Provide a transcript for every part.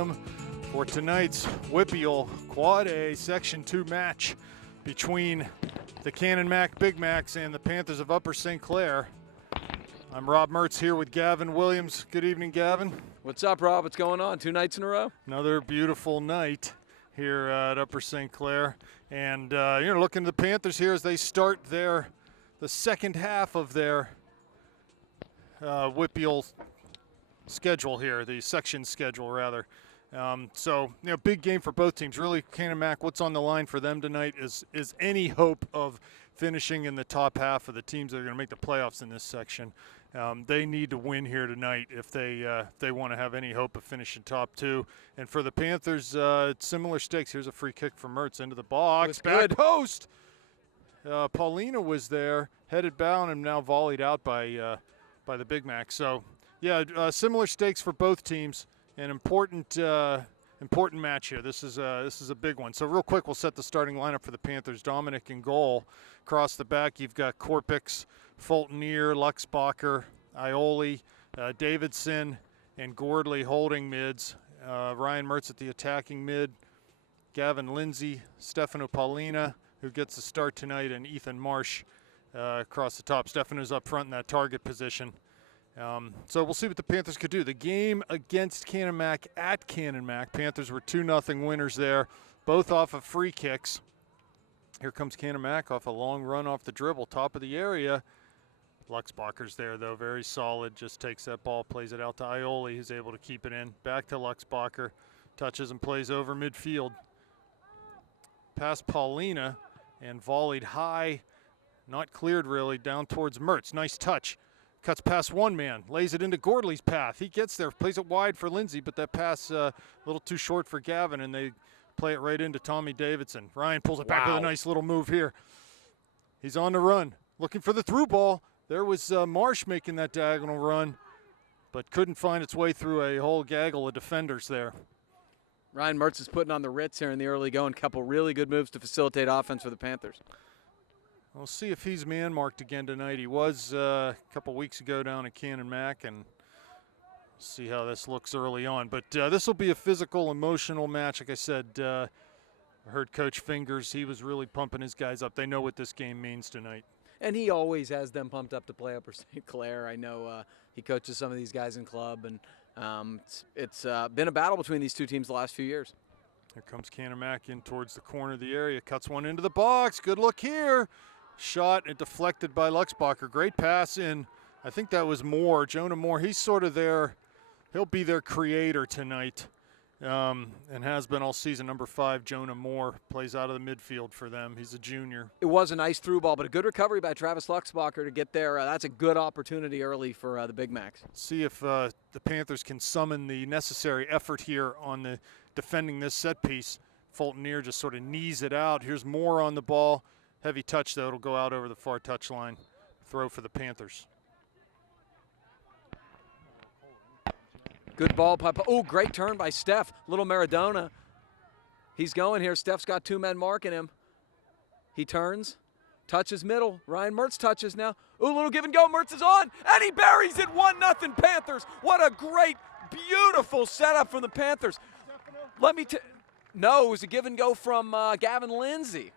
Stadium for tonight's WPIAL Quad A Section 2 match between the Canon-Mac Big Macs and the Panthers of Upper St. Clair. I'm Rob Mertz here with Gavin Williams. Good evening, Gavin. What's up, Rob? What's going on? 2 nights in a row? Another beautiful night here at Upper St. Clair. And looking at the Panthers here as they start the second half of their WPIAL schedule here, the section schedule rather. Big game for both teams. Really, Canon-Mac, what's on the line for them tonight is any hope of finishing in the top half of the teams that are going to make the playoffs in this section. They need to win here tonight if they want to have any hope of finishing top 2. And for the Panthers, similar stakes. Here's a free kick from Mertz into the box. Back post. Paulina was there, headed down, and now volleyed out by the Big Mac. So, similar stakes for both teams. An important match here. This is a big one. So real quick, we'll set the starting lineup for the Panthers. Dominic in goal. Across the back, you've got Korpix, Fultonier, Luxbacher, Ioli, Davidson, and Gordley holding mids. Ryan Mertz at the attacking mid. Gavin Lindsay, Stefano Paulina, who gets the start tonight, and Ethan Marsh across the top. Stefano's up front in that target position. So we'll see what the Panthers could do. The game against Canon-Mac at Canon-Mac, Panthers were 2-0 winners there, both off of free kicks. Here comes Canon-Mac off a long run off the dribble, top of the area. Luxbacher's there, though, very solid. Just takes that ball, plays it out to Ioli, who's able to keep it in. Back to Luxbacher, touches and plays over midfield. Past Paulina and volleyed high, not cleared really, down towards Mertz. Nice touch. Cuts past one man, lays it into Gordley's path. He gets there, plays it wide for Lindsay, but that pass a little too short for Gavin, and they play it right into Tommy Davidson. Ryan pulls it back with a nice little move here. He's on the run, looking for the through ball. There was Marsh making that diagonal run, but couldn't find its way through a whole gaggle of defenders there. Ryan Mertz is putting on the Ritz here in the early going. Couple really good moves to facilitate offense for the Panthers. We'll see if he's man-marked again tonight. He was a couple weeks ago down at Canon-Mac, and see how this looks early on. But this will be a physical, emotional match. Like I said, I heard Coach Fingers. He was really pumping his guys up. They know what this game means tonight. And he always has them pumped up to play Upper St. Clair. I know he coaches some of these guys in club, and it's been a battle between these two teams the last few years. Here comes Canon-Mac in towards the corner of the area. Cuts one into the box. Good look here. Shot and deflected by Luxbacher. Great pass in. I think that was Moore, Jonah Moore. He's sort of he'll be their creator tonight, and has been all season. Number 5, Jonah Moore, plays out of the midfield for them. He's a junior. It was a nice through ball, but a good recovery by Travis Luxbacher to get there. That's a good opportunity early for the Big Macs. See if the Panthers can summon the necessary effort here on defending this set piece. Fultonier just sort of knees it out. Here's Moore on the ball. Heavy touch, though. It'll go out over the far touch line. Throw for the Panthers. Good ball. Oh, great turn by Steph. Little Maradona. He's going here. Steph's got 2 men marking him. He turns. Touches middle. Ryan Mertz touches now. Ooh, little give and go. Mertz is on. And he buries it. 1-0 Panthers. What a great, beautiful setup from the Panthers. No, it was a give and go from Gavin Lindsay.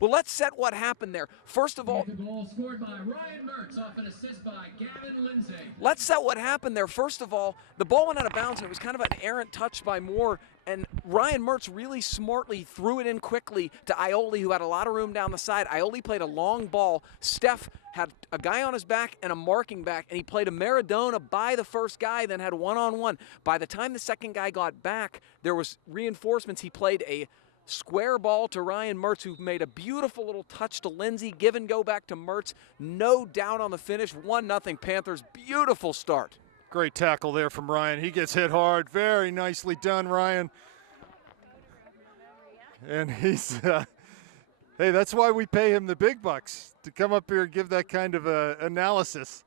Well, let's set what happened there. First of all, the goal scored by Ryan Mertz off an assist by Gavin Lindsay. Let's set what happened there. First of all, the ball went out of bounds, and it was kind of an errant touch by Moore, and Ryan Mertz really smartly threw it in quickly to Ioli, who had a lot of room down the side. Ioli played a long ball. Steph had a guy on his back and a marking back, and he played a Maradona by the first guy, then had one-on-one. By the time the second guy got back, there was reinforcements. He played a square ball to Ryan Mertz, who made a beautiful little touch to Lindsay. Give and go back to Mertz. No doubt on the finish. 1-0 Panthers. Beautiful start. Great tackle there from Ryan. He gets hit hard. Very nicely done, Ryan. And he's, hey, that's why we pay him the big bucks, to come up here and give that kind of analysis.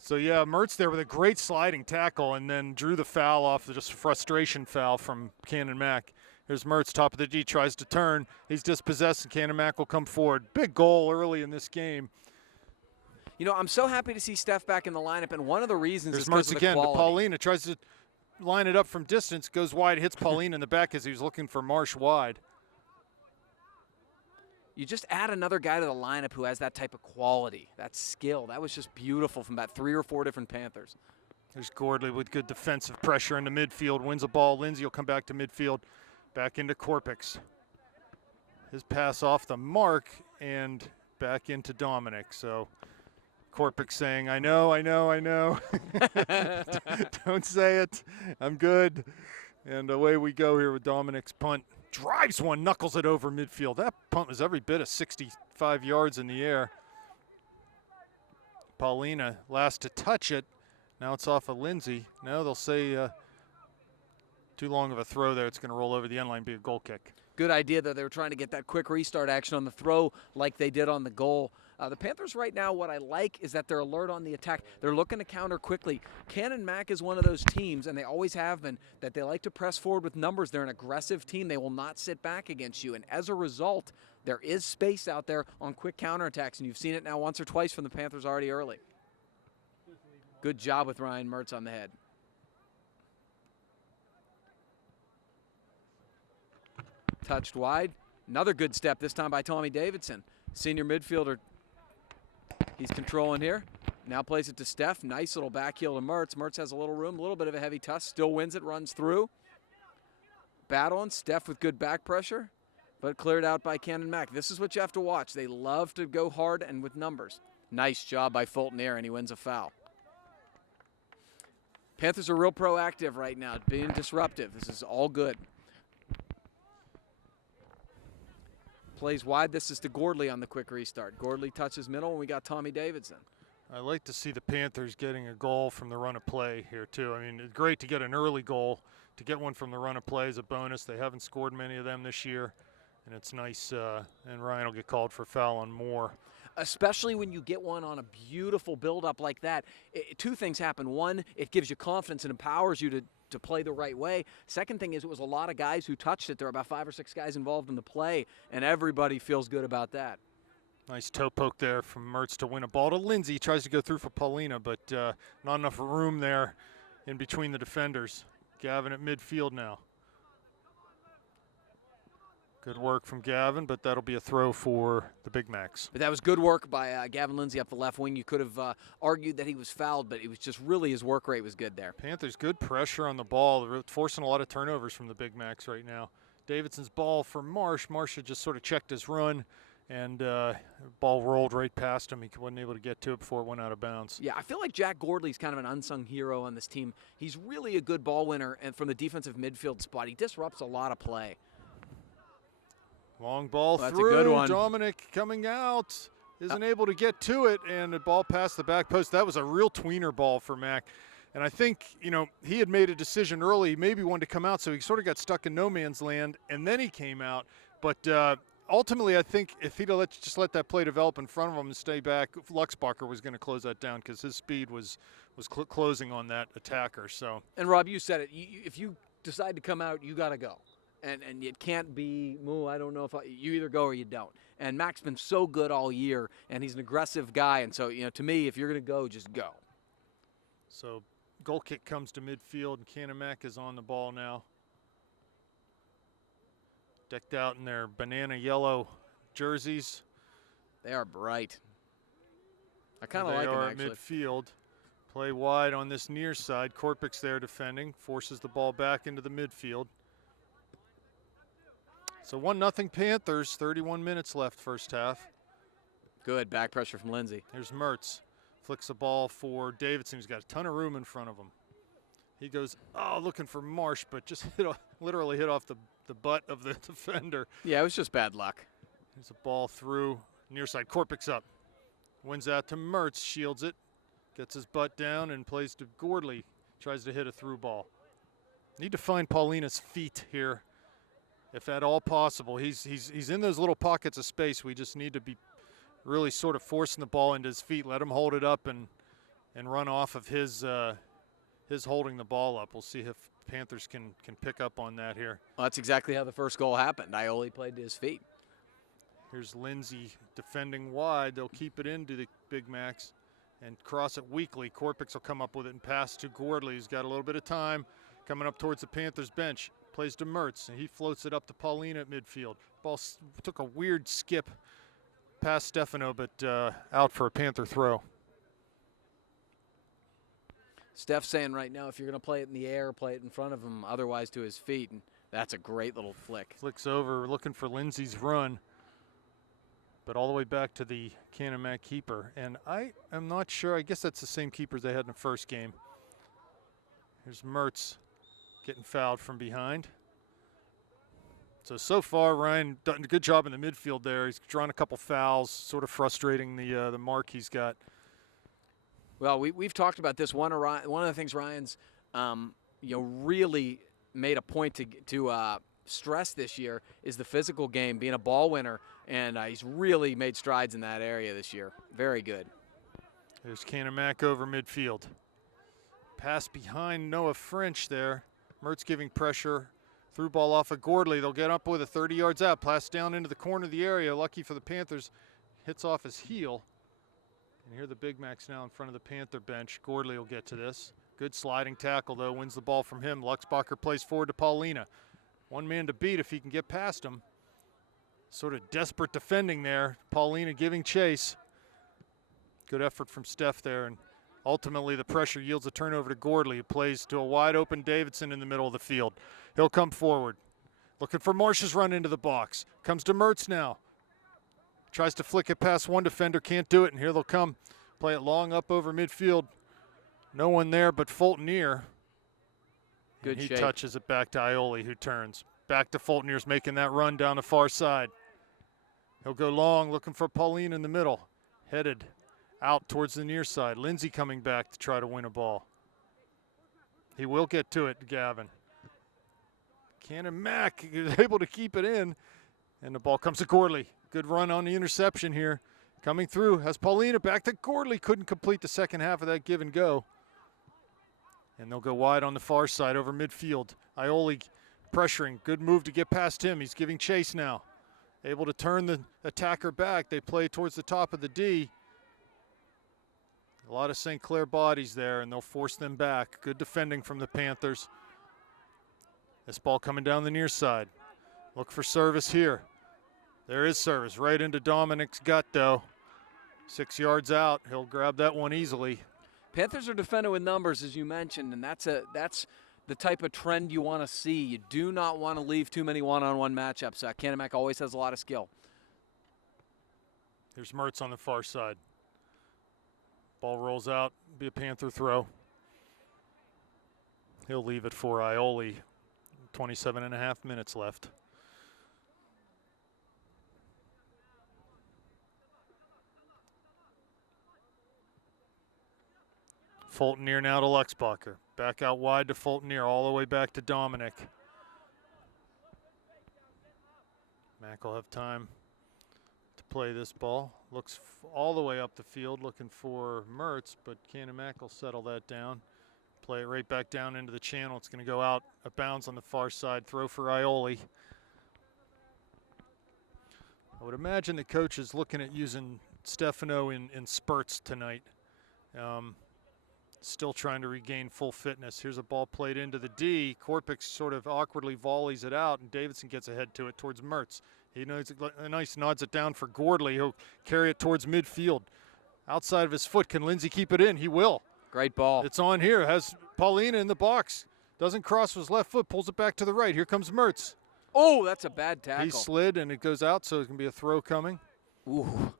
So, yeah, Mertz there with a great sliding tackle, and then drew the foul off, just a frustration foul from Canon-Mac. Here's Mertz, top of the D, tries to turn. He's dispossessed, and Canon-Mac will come forward. Big goal early in this game. You know, I'm so happy to see Steph back in the lineup, and one of the reasons There's is because Mertz of the again, but quality. Paulina tries to line it up from distance, goes wide, hits Paulina in the back as he was looking for Marsh wide. You just add another guy to the lineup who has that type of quality, that skill. That was just beautiful from about 3 or 4 different Panthers. There's Gordley with good defensive pressure into midfield, wins a ball. Lindsay will come back to midfield, back into Korpix. His pass off the mark and back into Dominic. So Korpik saying, I know. Don't say it. I'm good. And away we go here with Dominic's punt. Drives one, knuckles it over midfield. That punt was every bit of 65 yards in the air. Paulina last to touch it. Now it's off of Lindsay. Now they'll say too long of a throw there. It's going to roll over the end line, be a goal kick. Good idea that they were trying to get that quick restart action on the throw like they did on the goal. The Panthers right now, what I like is that they're alert on the attack. They're looking to counter quickly. Canon-Mac is one of those teams, and they always have been, that they like to press forward with numbers. They're an aggressive team. They will not sit back against you. And as a result, there is space out there on quick counterattacks, and you've seen it now once or twice from the Panthers already early. Good job with Ryan Mertz on the head. Touched wide. Another good step, this time by Tommy Davidson. Senior midfielder. He's controlling here. Now plays it to Steph. Nice little back heel to Mertz. Mertz has a little room, a little bit of a heavy touch. Still wins it, runs through. Battling. Steph with good back pressure, but cleared out by Canon-Mac. This is what you have to watch. They love to go hard and with numbers. Nice job by Fulton here, and he wins a foul. Panthers are real proactive right now, being disruptive. This is all good. Plays wide. This is to Gordley on the quick restart. Gordley touches middle, and we got Tommy Davidson. I like to see the Panthers getting a goal from the run of play here, too. I mean, it's great to get an early goal. To get one from the run of play is a bonus. They haven't scored many of them this year, and it's nice. And Ryan will get called for foul on Moore. Especially when you get one on a beautiful build-up like that. Two things happen. One, it gives you confidence and empowers you to play the right way. Second thing is it was a lot of guys who touched it. There were about 5 or 6 guys involved in the play, and everybody feels good about that. Nice toe poke there from Mertz to win a ball to Lindsay. He tries to go through for Paulina, but not enough room there in between the defenders. Gavin at midfield now. Good work from Gavin, but that'll be a throw for the Big Macs. But that was good work by Gavin Lindsay up the left wing. You could have argued that he was fouled, but it was just really his work rate was good there. Panthers good pressure on the ball. They're forcing a lot of turnovers from the Big Macs right now. Davidson's ball for Marsh. Marsh had just sort of checked his run, and ball rolled right past him. He wasn't able to get to it before it went out of bounds. Yeah, I feel like Jack Gordley's kind of an unsung hero on this team. He's really a good ball winner, and from the defensive midfield spot, he disrupts a lot of play. Long ball That's through. a good one. Dominic coming out. Isn't able to get to it, and the ball past the back post. That was a real tweener ball for Mac. And I think, you know, he had made a decision early, maybe wanted to come out, so he sort of got stuck in no man's land, and then he came out. But ultimately, I think if he'd have just let that play develop in front of him and stay back, Luxbacher was going to close that down because his speed was closing on that attacker. So. And, Rob, you said it. If you decide to come out, you got to go. And it can't be, I don't know if you either go or you don't. And Mac's been so good all year, and he's an aggressive guy. And so, you know, to me, if you're going to go, just go. So goal kick comes to midfield, and Canon-Mac is on the ball now. Decked out in their banana yellow jerseys. They are bright. I kind of like them, actually. They are at midfield. Play wide on this near side. Korpik's there defending. Forces the ball back into the midfield. So 1-0 Panthers, 31 minutes left first half. Good back pressure from Lindsay. Here's Mertz. Flicks the ball for Davidson. He's got a ton of room in front of him. He goes, looking for Marsh, but just literally hit off the butt of the defender. Yeah, it was just bad luck. There's a ball through. Near side, Korpik's up. Wins out to Mertz, shields it. Gets his butt down and plays to Gordley. Tries to hit a through ball. Need to find Paulina's feet here, if at all possible. He's in those little pockets of space. We just need to be really sort of forcing the ball into his feet. Let him hold it up and run off of his holding the ball up. We'll see if Panthers can pick up on that here. Well, that's exactly how the first goal happened. Iole played to his feet. Here's Lindsay defending wide. They'll keep it into the Big Macs. and cross it weakly. Korpix will come up with it and pass to Gordley, who's got a little bit of time. Coming up towards the Panthers bench. Plays to Mertz, and he floats it up to Paulina at midfield. Ball took a weird skip past Stefano, but out for a Panther throw. Steph's saying right now, if you're going to play it in the air, play it in front of him, otherwise to his feet. And that's a great little flick. Flicks over, looking for Lindsay's run, but all the way back to the Canon-Mac keeper. And I am not sure. I guess that's the same keepers they had in the first game. Here's Mertz getting fouled from behind. So far, Ryan done a good job in the midfield there. He's drawn a couple fouls, sort of frustrating the mark he's got. Well, we've talked about this. One of the things Ryan's really made a point to stress this year is the physical game, being a ball winner, and he's really made strides in that area this year. Very good. There's Canon-Mac over midfield. Pass behind Noah French there. Mertz giving pressure. Through ball off of Gordley. They'll get up with it 30 yards out. Pass down into the corner of the area. Lucky for the Panthers. Hits off his heel. And here the Big Macs now in front of the Panther bench. Gordley will get to this. Good sliding tackle, though. Wins the ball from him. Luxbacher plays forward to Paulina. One man to beat if he can get past him. Sort of desperate defending there. Paulina giving chase. Good effort from Steph there. And ultimately, the pressure yields a turnover to Gordley, who plays to a wide-open Davidson in the middle of the field. He'll come forward. Looking for Marsh's run into the box. Comes to Mertz now. Tries to flick it past one defender, can't do it, and here they'll come. Play it long up over midfield. No one there but Fultonier. Good He shape. touches it back to Ioli, who turns. Back to Fultonier's making that run down the far side. He'll go long, looking for Pauline in the middle. Headed out towards the near side. Lindsay coming back to try to win a ball. He will get to it, Gavin. Canon-Mac is able to keep it in, and the ball comes to Gordley. Good run on the interception here. Coming through, has Paulina back to Gordley. Couldn't complete the second half of that give and go. And they'll go wide on the far side over midfield. Ioli pressuring. Good move to get past him. He's giving chase now. Able to turn the attacker back. They play towards the top of the D. A lot of St. Clair bodies there, and they'll force them back. Good defending from the Panthers. This ball coming down the near side. Look for service here. There is service right into Dominic's gut, though. 6 yards out. He'll grab that one easily. Panthers are defending with numbers, as you mentioned, and that's the type of trend you want to see. You do not want to leave too many one-on-one matchups. Canon-Mac always has a lot of skill. Here's Mertz on the far side. Ball rolls out. Be a Panther throw. He'll leave it for Ioli. 27.5 minutes left. Fultonier now to Luxbacher. Back out wide to Fultonier, all the way back to Dominic. Mac will have time to play this ball. Looks all the way up the field looking for Mertz, but Canon-Mac will settle that down. Play it right back down into the channel. It's going to go out of bounds on the far side. Throw for Ioli. I would imagine the coach is looking at using Stefano in spurts tonight. Still trying to regain full fitness. Here's a ball played into the D. Korpik sort of awkwardly volleys it out, and Davidson gets ahead to it towards Mertz. He knows a nice nods it down for Gordley. He'll carry it towards midfield. Outside of his foot, can Lindsay keep it in? He will. Great ball. It's on here. Has Paulina in the box. Doesn't cross with his left foot. Pulls it back to the right. Here comes Mertz. Oh, that's a bad tackle. He slid, and it goes out, so it can be a throw coming. Ooh.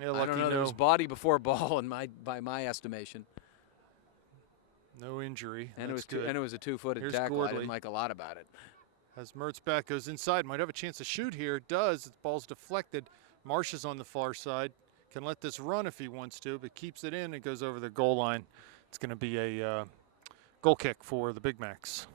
Yeah, I don't know. There was body before ball by my estimation. No injury. And That's it was a two-footed Here's tackle. I Gordley. didn't like a lot about it. As Mertz back goes inside, might have a chance to shoot here. Does. The ball's deflected. Marsh is on the far side. Can let this run if he wants to, but keeps it in. It goes over the goal line. It's going to be a goal kick for the Big Macs.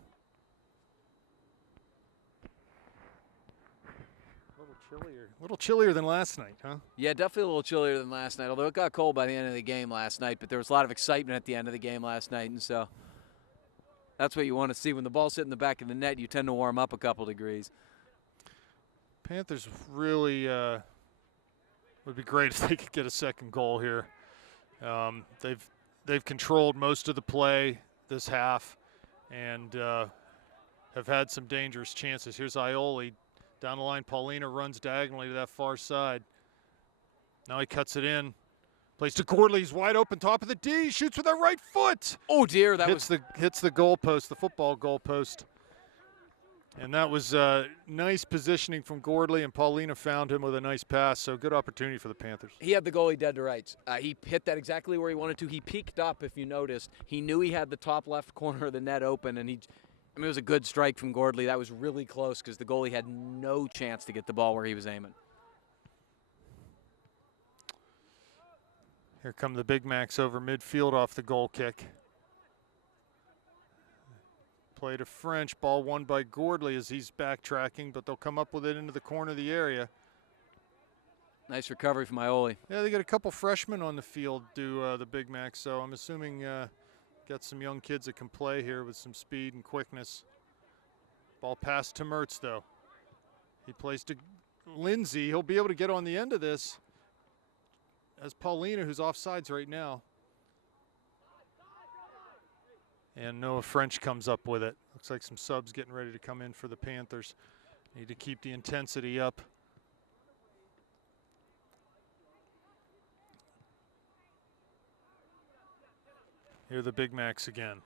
A little chillier than last night, huh? Yeah, definitely a little chillier than last night, although it got cold by the end of the game last night, but there was a lot of excitement at the end of the game last night, and so that's what you want to see. When the ball's hitting the back of the net, you tend to warm up a couple degrees. Panthers really would be great if they could get a second goal here. They've controlled most of the play this half, and have had some dangerous chances. Here's Ioli down the line. Paulina runs diagonally to that far side. Now he cuts it in. Plays to Gordley. He's wide open, top of the D. Shoots with that right foot. Oh dear, that hits the goalpost, the football goalpost. And that was nice positioning from Gordley, and Paulina found him with a nice pass. So good opportunity for the Panthers. he had the goalie dead to rights. He hit that exactly where he wanted to. He peeked up, if you noticed. He knew he had the top left corner of the net open, and it was a good strike from Gordley. That was really close because the goalie had no chance to get the ball where he was aiming. Here come the Big Macs over midfield off the goal kick. Play to French, ball won by Gordley as he's backtracking, but they'll come up with it into the corner of the area. Nice recovery from Ioli. Yeah, they got a couple freshmen on the field, the Big Macs, so I'm assuming got some young kids that can play here with some speed and quickness. Ball passed to Mertz, though. He plays to Lindsay. He'll be able to get on the end of this as Paulina, who's offsides right now. And Noah French comes up with it. Looks like some subs getting ready to come in for the Panthers. Need to keep the intensity up. Here are the Big Macs again.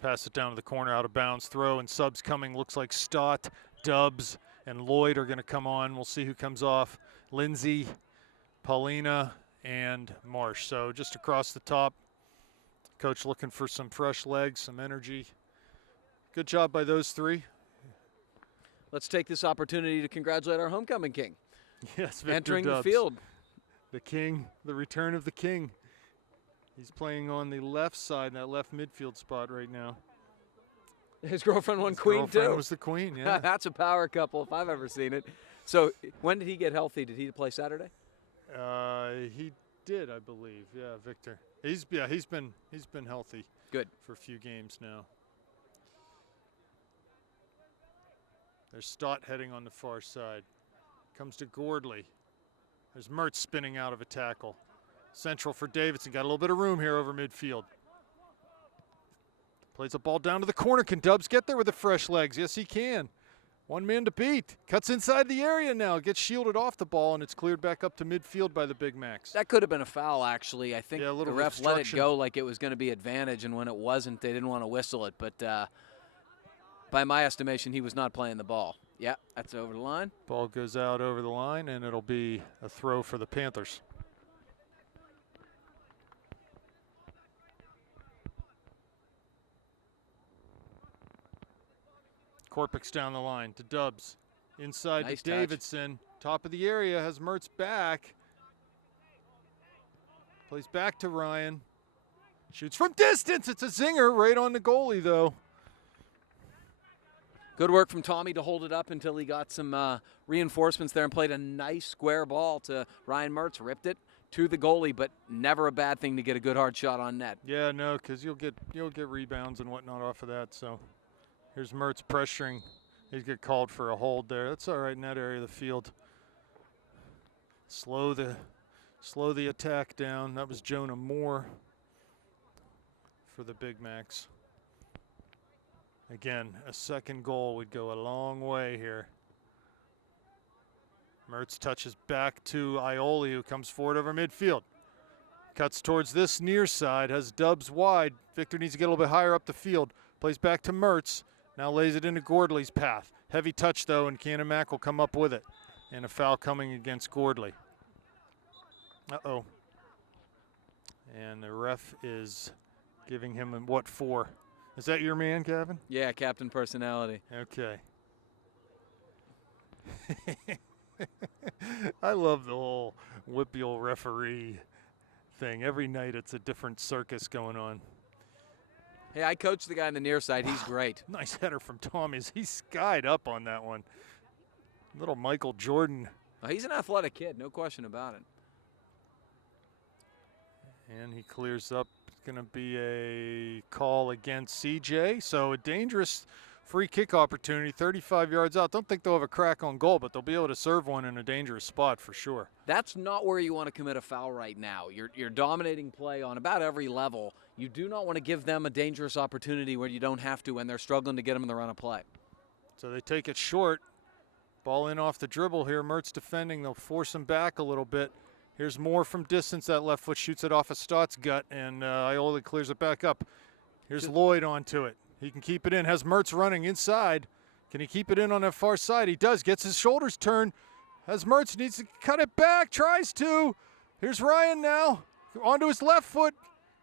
Pass it down to the corner, out of bounds. Throw and subs coming. Looks like Stott, Dubs, and Lloyd are going to come on. We'll see who comes off. Lindsay, Paulina, and Marsh. So just across the top. Coach looking for some fresh legs, some energy. Good job by those three. Let's take this opportunity to congratulate our homecoming king. Yes, Victor entering Dubs. the field. The king, the return of the king. He's playing on the left side, that left midfield spot right now. His girlfriend won His queen girlfriend too. was the queen, yeah. That's a power couple if I've ever seen it. So when did he get healthy? Did he play Saturday? He did, I believe. Yeah, Victor. He's been healthy. Good. For a few games now. There's Stott heading on the far side. Comes to Gordley. There's Mertz spinning out of a tackle. Central for Davidson. Got a little bit of room here over midfield. Plays a ball down to the corner. Can Dubs get there with the fresh legs? Yes, he can. One man to beat. Cuts inside the area now. Gets shielded off the ball, and it's cleared back up to midfield by the Big Macs. That could have been a foul, actually. I think Yeah, a the little ref let it obstruction. go like it was going to be advantage, and when it wasn't, they didn't want to whistle it. But by my estimation, he was not playing the ball. Yeah, that's over the line. Ball goes out over the line, and it'll be a throw for the Panthers. Korpik's down the line to Dubs. Inside Nice to touch. Davidson. Top of the area, has Mertz back. Plays back to Ryan. Shoots from distance. It's a zinger right on the goalie, though. Good work from Tommy to hold it up until he got some reinforcements there and played a nice square ball to Ryan Mertz. Ripped it to the goalie, but never a bad thing to get a good hard shot on net. Yeah, no, because you'll get rebounds and whatnot off of that. So here's Mertz pressuring. He'd get called for a hold there. That's all right in that area of the field. Slow the attack down. That was Jonah Moore for the Big Macs. Again, a second goal would go a long way here. Mertz touches back to Ioli, who comes forward over midfield. Cuts towards this near side, has Dubs wide. Victor needs to get a little bit higher up the field. Plays back to Mertz. Now lays it into Gordley's path. Heavy touch, though, and Canon-Mac will come up with it. And a foul coming against Gordley. Uh-oh. And the ref is giving him a what for? Is that your man, Gavin? Yeah, captain personality. Okay. I love the whole Whippeal referee thing. Every night it's a different circus going on. Hey, I coached the guy on the near side. He's great. Nice header from Tommy. He skied up on that one. Little Michael Jordan. Oh, he's an athletic kid, no question about it. And he clears up. It's going to be a call against CJ. So a dangerous free kick opportunity, 35 yards out. Don't think they'll have a crack on goal, but they'll be able to serve one in a dangerous spot for sure. That's not where you want to commit a foul right now. You're dominating play on about every level. You do not want to give them a dangerous opportunity where you don't have to when they're struggling to get them in the run of play. So they take it short. Ball in off the dribble here. Mertz defending. They'll force him back a little bit. Here's Moore from distance. That left foot shoots it off of Stott's gut, and Ioli clears it back up. Here's Lloyd onto it. He can keep it in. Has Mertz running inside. Can he keep it in on that far side? He does. Gets his shoulders turned. Has Mertz, needs to cut it back. Tries to. Here's Ryan now. Onto his left foot.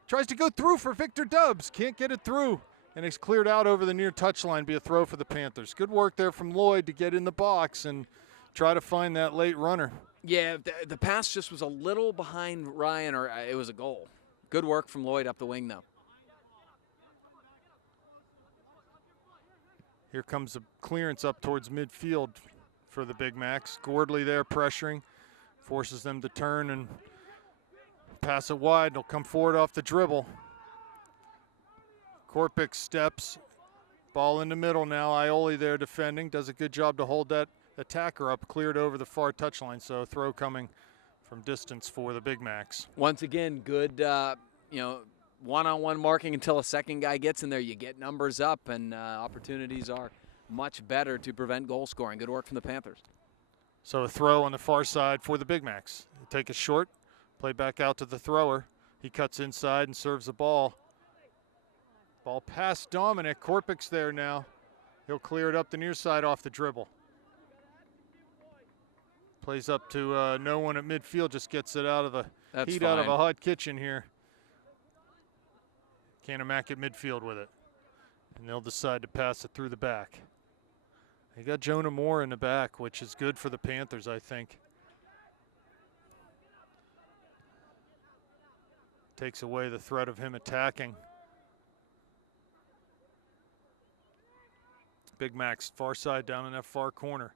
Tries to go through for Victor Dubs. Can't get it through. And it's cleared out over the near touchline. Be a throw for the Panthers. Good work there from Lloyd to get in the box and try to find that late runner. Yeah, the pass just was a little behind Ryan, or it was a goal. Good work from Lloyd up the wing, though. Here comes a clearance up towards midfield for the Big Macs. Gordley there pressuring, forces them to turn and pass it wide. They'll come forward off the dribble. Korpik steps, ball in the middle now. Ioli there defending, does a good job to hold that attacker up, cleared over the far touchline. So throw coming from distance for the Big Macs. Once again, good, one-on-one marking until a second guy gets in there. You get numbers up, and opportunities are much better to prevent goal scoring. Good work from the Panthers. So a throw on the far side for the Big Macs. They take it short, play back out to the thrower. He cuts inside and serves the ball. Ball past Dominic. Korpik's there now. He'll clear it up the near side off the dribble. Plays up to no one at midfield, just gets it out of the heat out of a hot kitchen here. Canon-Mac at midfield with it. And they'll decide to pass it through the back. They got Jonah Moore in the back, which is good for the Panthers, I think. Takes away the threat of him attacking. Big Mac's far side down in that far corner.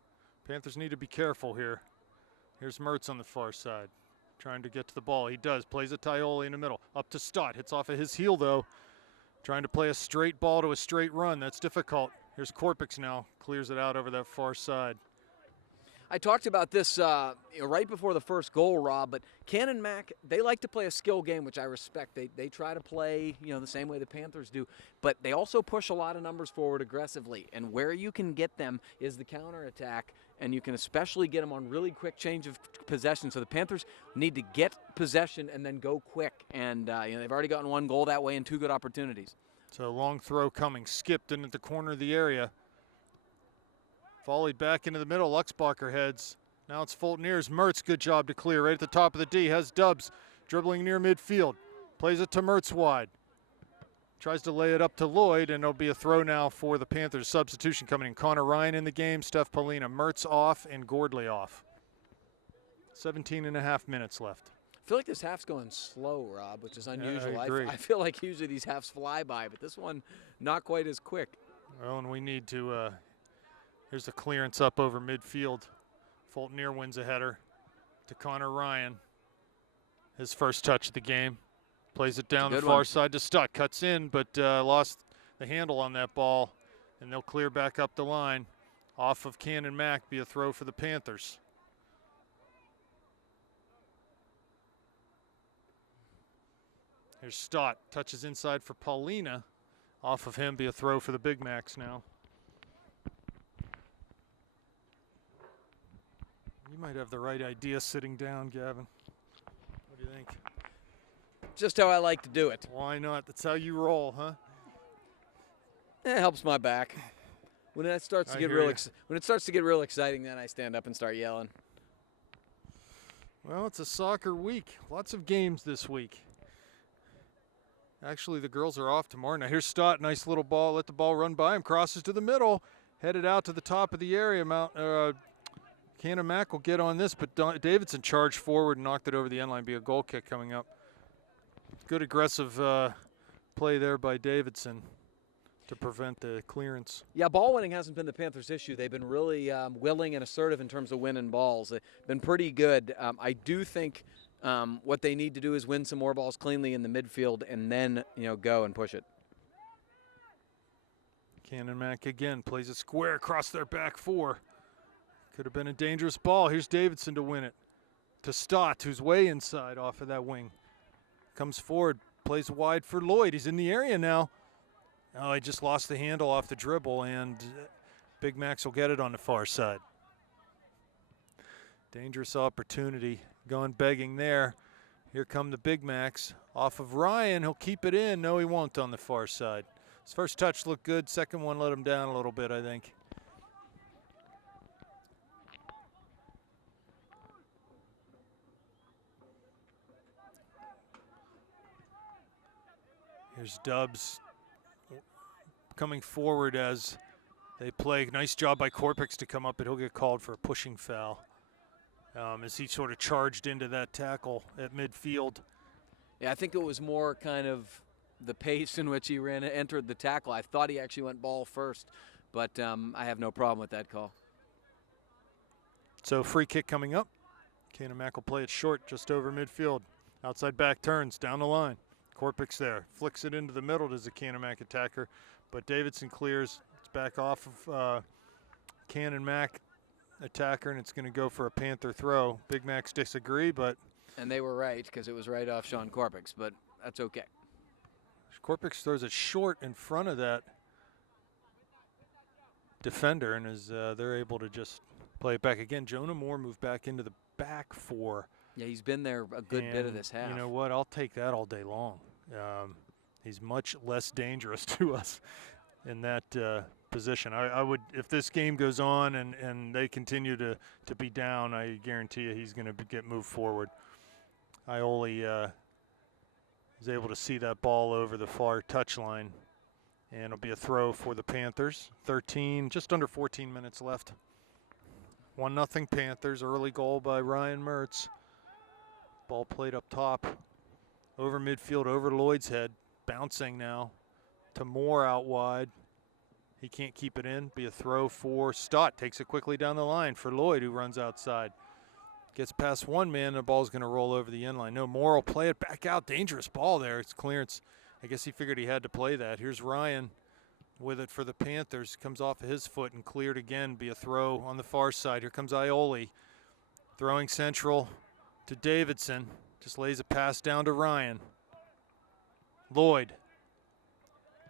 Panthers need to be careful here. Here's Mertz on the far side, trying to get to the ball. He does, plays a Ioli in the middle. Up to Stott, hits off of his heel though. Trying to play a straight ball to a straight run, that's difficult. Here's Korpik now, clears it out over that far side. I talked about this right before the first goal, Rob, but Canon-Mac, they like to play a skill game, which I respect. They try to play, the same way the Panthers do, but they also push a lot of numbers forward aggressively, and where you can get them is the counterattack, and you can especially get them on really quick change of possession. So the Panthers need to get possession and then go quick, and they've already gotten one goal that way and two good opportunities. So long throw coming, skipped into the corner of the area. Volleyed back into the middle, Luxbacher heads. Now it's Fulton Ears. Mertz, good job to clear right at the top of the D. Has Dubs dribbling near midfield. Plays it to Mertz wide. Tries to lay it up to Lloyd, and it'll be a throw now for the Panthers. Substitution coming in. Connor Ryan in the game, Steph Polina. Mertz off and Gordley off. 17.5 minutes left. I feel like this half's going slow, Rob, which is unusual. Yeah, I agree. I feel like usually these halves fly by, but this one not quite as quick. Well, and we need to... Here's the clearance up over midfield. Fulton Ear wins a header to Connor Ryan. His first touch of the game. Plays it down the far side to Stott. Cuts in, but lost the handle on that ball. And they'll clear back up the line. Off of Canon-Mac, be a throw for the Panthers. Here's Stott. Touches inside for Paulina. Off of him, be a throw for the Big Macs now. You might have the right idea sitting down, Gavin. What do you think? Just how I like to do it. Why not? That's how you roll, huh? It helps my back. When it starts to get real exciting, then I stand up and start yelling. Well, it's a soccer week. Lots of games this week. Actually, the girls are off tomorrow. Now here's Stott, nice little ball. Let the ball run by him. Crosses to the middle, headed out to the top of the area. Canon-Mac will get on this, but Davidson charged forward and knocked it over the end line. Be a goal kick coming up. Good aggressive play there by Davidson to prevent the clearance. Yeah, ball winning hasn't been the Panthers' issue. They've been really willing and assertive in terms of winning balls. They've been pretty good. I do think what they need to do is win some more balls cleanly in the midfield and then go and push it. Canon-Mac again plays it square across their back four. Could have been a dangerous ball. Here's Davidson to win it. To Stott, who's way inside off of that wing. Comes forward, plays wide for Lloyd. He's in the area now. Oh, he just lost the handle off the dribble, and Big Max will get it on the far side. Dangerous opportunity going begging there. Here come the Big Macs. Off of Ryan, he'll keep it in. No, he won't on the far side. His first touch looked good. Second one let him down a little bit, I think. Here's Dubs coming forward as they play. Nice job by Korpix to come up, but he'll get called for a pushing foul as he sort of charged into that tackle at midfield. Yeah, I think it was more kind of the pace in which he entered the tackle. I thought he actually went ball first, but I have no problem with that call. So free kick coming up. Canon-Mac will play it short just over midfield. Outside back turns down the line. Korpix there, flicks it into the middle to the Canon-Mac attacker, but Davidson clears. It's back off of Canon-Mac attacker, and it's going to go for a Panther throw. Big Macs disagree, but... And they were right, because it was right off Sean Korpix, but that's okay. Korpix throws it short in front of that defender, and they're able to just play it back again. Jonah Moore moved back into the back four. Yeah, he's been there a good bit of this half. You know what? I'll take that all day long. He's much less dangerous to us in that position. I would, if this game goes on and they continue to be down, I guarantee you he's going to get moved forward. Ioli is able to see that ball over the far touchline, and it'll be a throw for the Panthers. Just under 14 minutes left. 1-0 Panthers. Early goal by Ryan Mertz. Ball played up top, over midfield, over Lloyd's head. Bouncing now to Moore out wide. He can't keep it in. Be a throw for Stott. Takes it quickly down the line for Lloyd, who runs outside. Gets past one man, the ball's going to roll over the end line. No, Moore will play it back out. Dangerous ball there. It's clearance. I guess he figured he had to play that. Here's Ryan with it for the Panthers. Comes off of his foot and cleared again. Be a throw on the far side. Here comes Ioli. Throwing central to Davidson. Just lays a pass down to Ryan. Lloyd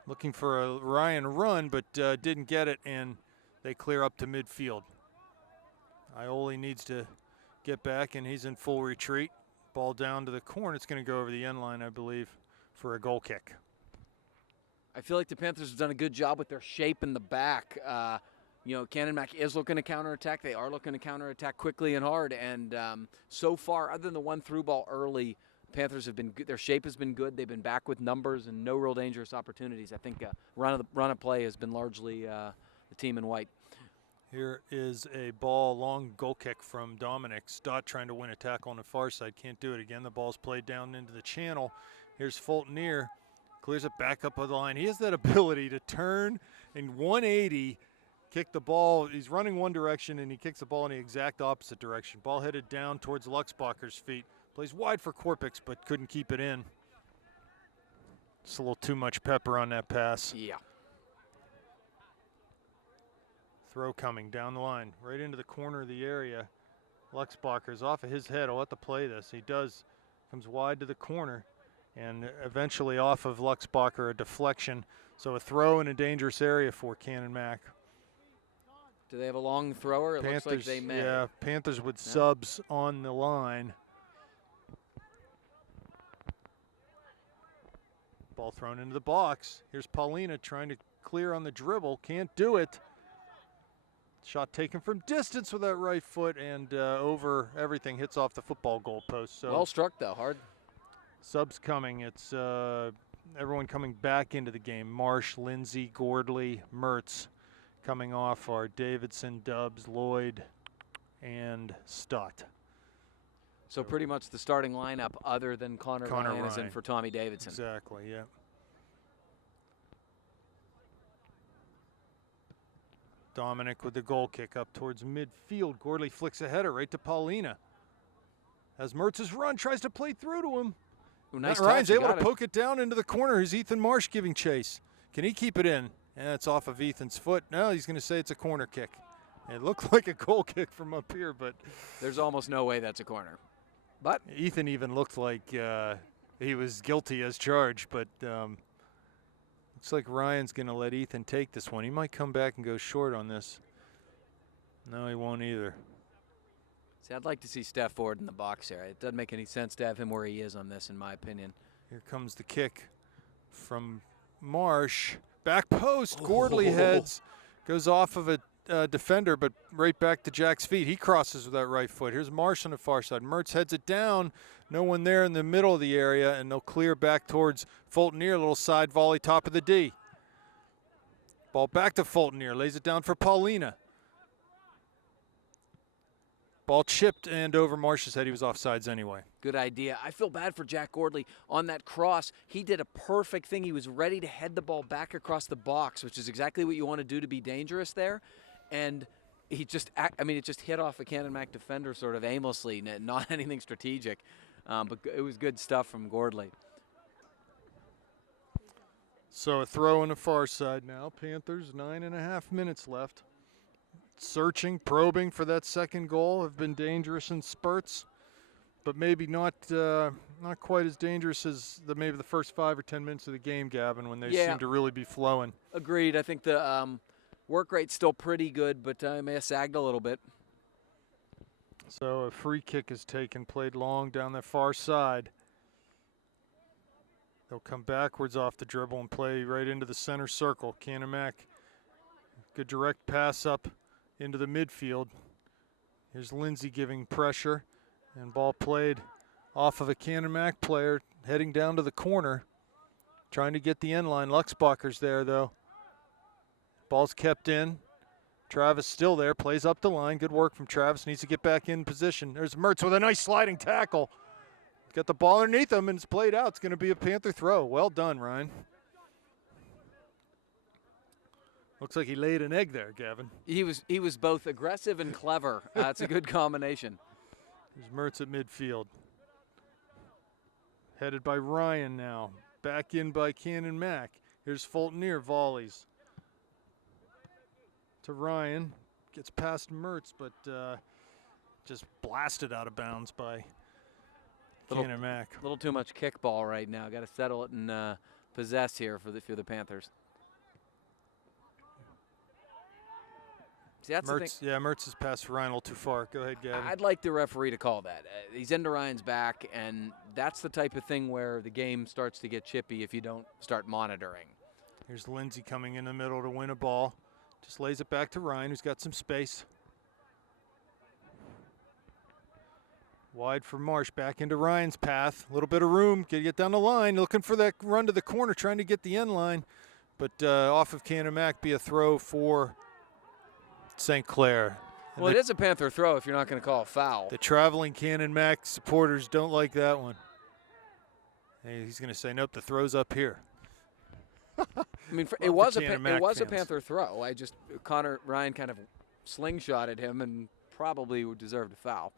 looking for a Ryan run, but didn't get it, and they clear up to midfield. Ioli needs to get back, and he's in full retreat. Ball down to the corner. It's going to go over the end line, I believe, for a goal kick. I feel like the Panthers have done a good job with their shape in the back. Canon-Mac is looking to counterattack. They are looking to counterattack quickly and hard. And so far, other than the one through ball early, Panthers have been good. Their shape has been good. They've been back with numbers and no real dangerous opportunities. I think run of play has been largely the team in white. Here is a ball, long goal kick from Dominic. Stott trying to win a tackle on the far side. Can't do it again. The ball's played down into the channel. Here's Fultoner. Clears it back up with the line. He has that ability to turn in 180, kick the ball. He's running one direction, and he kicks the ball in the exact opposite direction. Ball headed down towards Luxbacher's feet. Plays wide for Korpix, but couldn't keep it in. Just a little too much pepper on that pass. Yeah. Throw coming down the line, right into the corner of the area. Luxbacher's off of his head. I'll have to play this. He does. Comes wide to the corner, and eventually off of Luxbacher, a deflection. So a throw in a dangerous area for Canon-Mac. Do they have a long thrower? It Panthers, looks like they may. Yeah, Panthers with subs on the line. Ball thrown into the box. Here's Paulina trying to clear on the dribble. Can't do it. Shot taken from distance with that right foot, and over everything, hits off the football goalpost. So well struck, though, hard. Subs coming. It's everyone coming back into the game. Marsh, Lindsay, Gordley, Mertz. Coming off are Davidson, Dubs, Lloyd, and Stott. So pretty much the starting lineup other than Connor Ryan is in for Tommy Davidson. Exactly, yeah. Dominic with the goal kick up towards midfield. Gordley flicks a header right to Paulina. As Mertz's run, tries to play through to him. Ooh, nice Ryan's touch, able to poke it down into the corner. Here's Ethan Marsh giving chase. Can he keep it in? And it's off of Ethan's foot. No, he's going to say it's a corner kick. It looked like a goal kick from up here, but There's almost no way that's a corner. But Ethan even looked like he was guilty as charged, but looks like Ryan's going to let Ethan take this one. He might come back and go short on this. No, he won't either. see, I'd like to see Steph Ford in the box here. It doesn't make any sense to have him where he is on this, in my opinion. Here comes the kick from Marsh. Back post, Gordley heads, goes off of a defender, but right back to Jack's feet. He crosses with that right foot. Here's Marsh on the far side. Mertz heads it down. No one there in the middle of the area, and they'll clear back towards Fulton-Ear. A little side volley, top of the D. Ball back to Fulton-Ear. Lays it down for Paulina. Ball chipped and over Marsh's head. He was offsides anyway. Good idea. I feel bad for Jack Gordley on that cross. He did a perfect thing. He was ready to head the ball back across the box, which is exactly what you want to do to be dangerous there. And he just, it just hit off a Canon-Mac defender sort of aimlessly, not anything strategic. But it was good stuff from Gordley. So a throw on the far side now. Panthers, 9.5 minutes left. Searching, probing for that second goal. Have been dangerous in spurts, but maybe not quite as dangerous as maybe the first 5 or 10 minutes of the game, Gavin, when they seem to really be flowing. Agreed. I think the work rate's still pretty good, but I may have sagged a little bit. So a free kick is taken, played long down the far side. They'll come backwards off the dribble and play right into the center circle. Canon-Mac, good direct pass up into the midfield. Here's Lindsay giving pressure, and ball played off of a Canon-Mac player heading down to the corner, trying to get the end line. Luxbacher's there though. Ball's kept in. Travis still there, plays up the line. Good work from Travis, needs to get back in position. There's Mertz with a nice sliding tackle. Got the ball underneath him and it's played out. It's going to be a Panther throw. Well done, Ryan. Looks like he laid an egg there, Gavin. He was both aggressive and clever. It's a good combination. There's Mertz at midfield. Headed by Ryan now. Back in by Canon-Mac. Here's Fulton-Ear, volleys. To Ryan. Gets past Mertz, but just blasted out of bounds by Canon-Mac. A little too much kickball right now. Got to settle it and possess here for the Panthers. See, that's the thing. Yeah, Mertz has passed Ryan a little too far. Go ahead, Gavin. I'd like the referee to call that. He's into Ryan's back, and that's the type of thing where the game starts to get chippy if you don't start monitoring. Here's Lindsay coming in the middle to win a ball. Just lays it back to Ryan, who's got some space. Wide for Marsh, back into Ryan's path. A little bit of room, get down the line. Looking for that run to the corner, trying to get the end line. But off of Canon-Mac, be a throw for St. Clair. And well, it is a Panther throw if you're not going to call a foul. The traveling Canon-Mac supporters don't like that one. Hey, he's going to say, nope, the throw's up here. I mean, it was a Panther throw. Ryan kind of slingshotted him and probably would deserve a foul.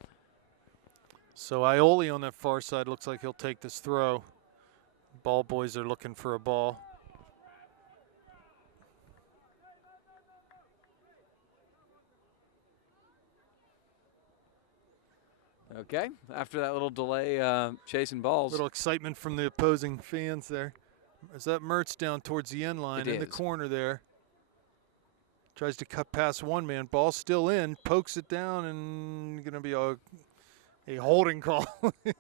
So Ioli on that far side looks like he'll take this throw. Ball boys are looking for a ball. Okay, after that little delay chasing balls. Little excitement from the opposing fans there. Is that Mertz down towards the end line in the corner there. Tries to cut past one man. Ball still in. Pokes it down and going to be a holding call. I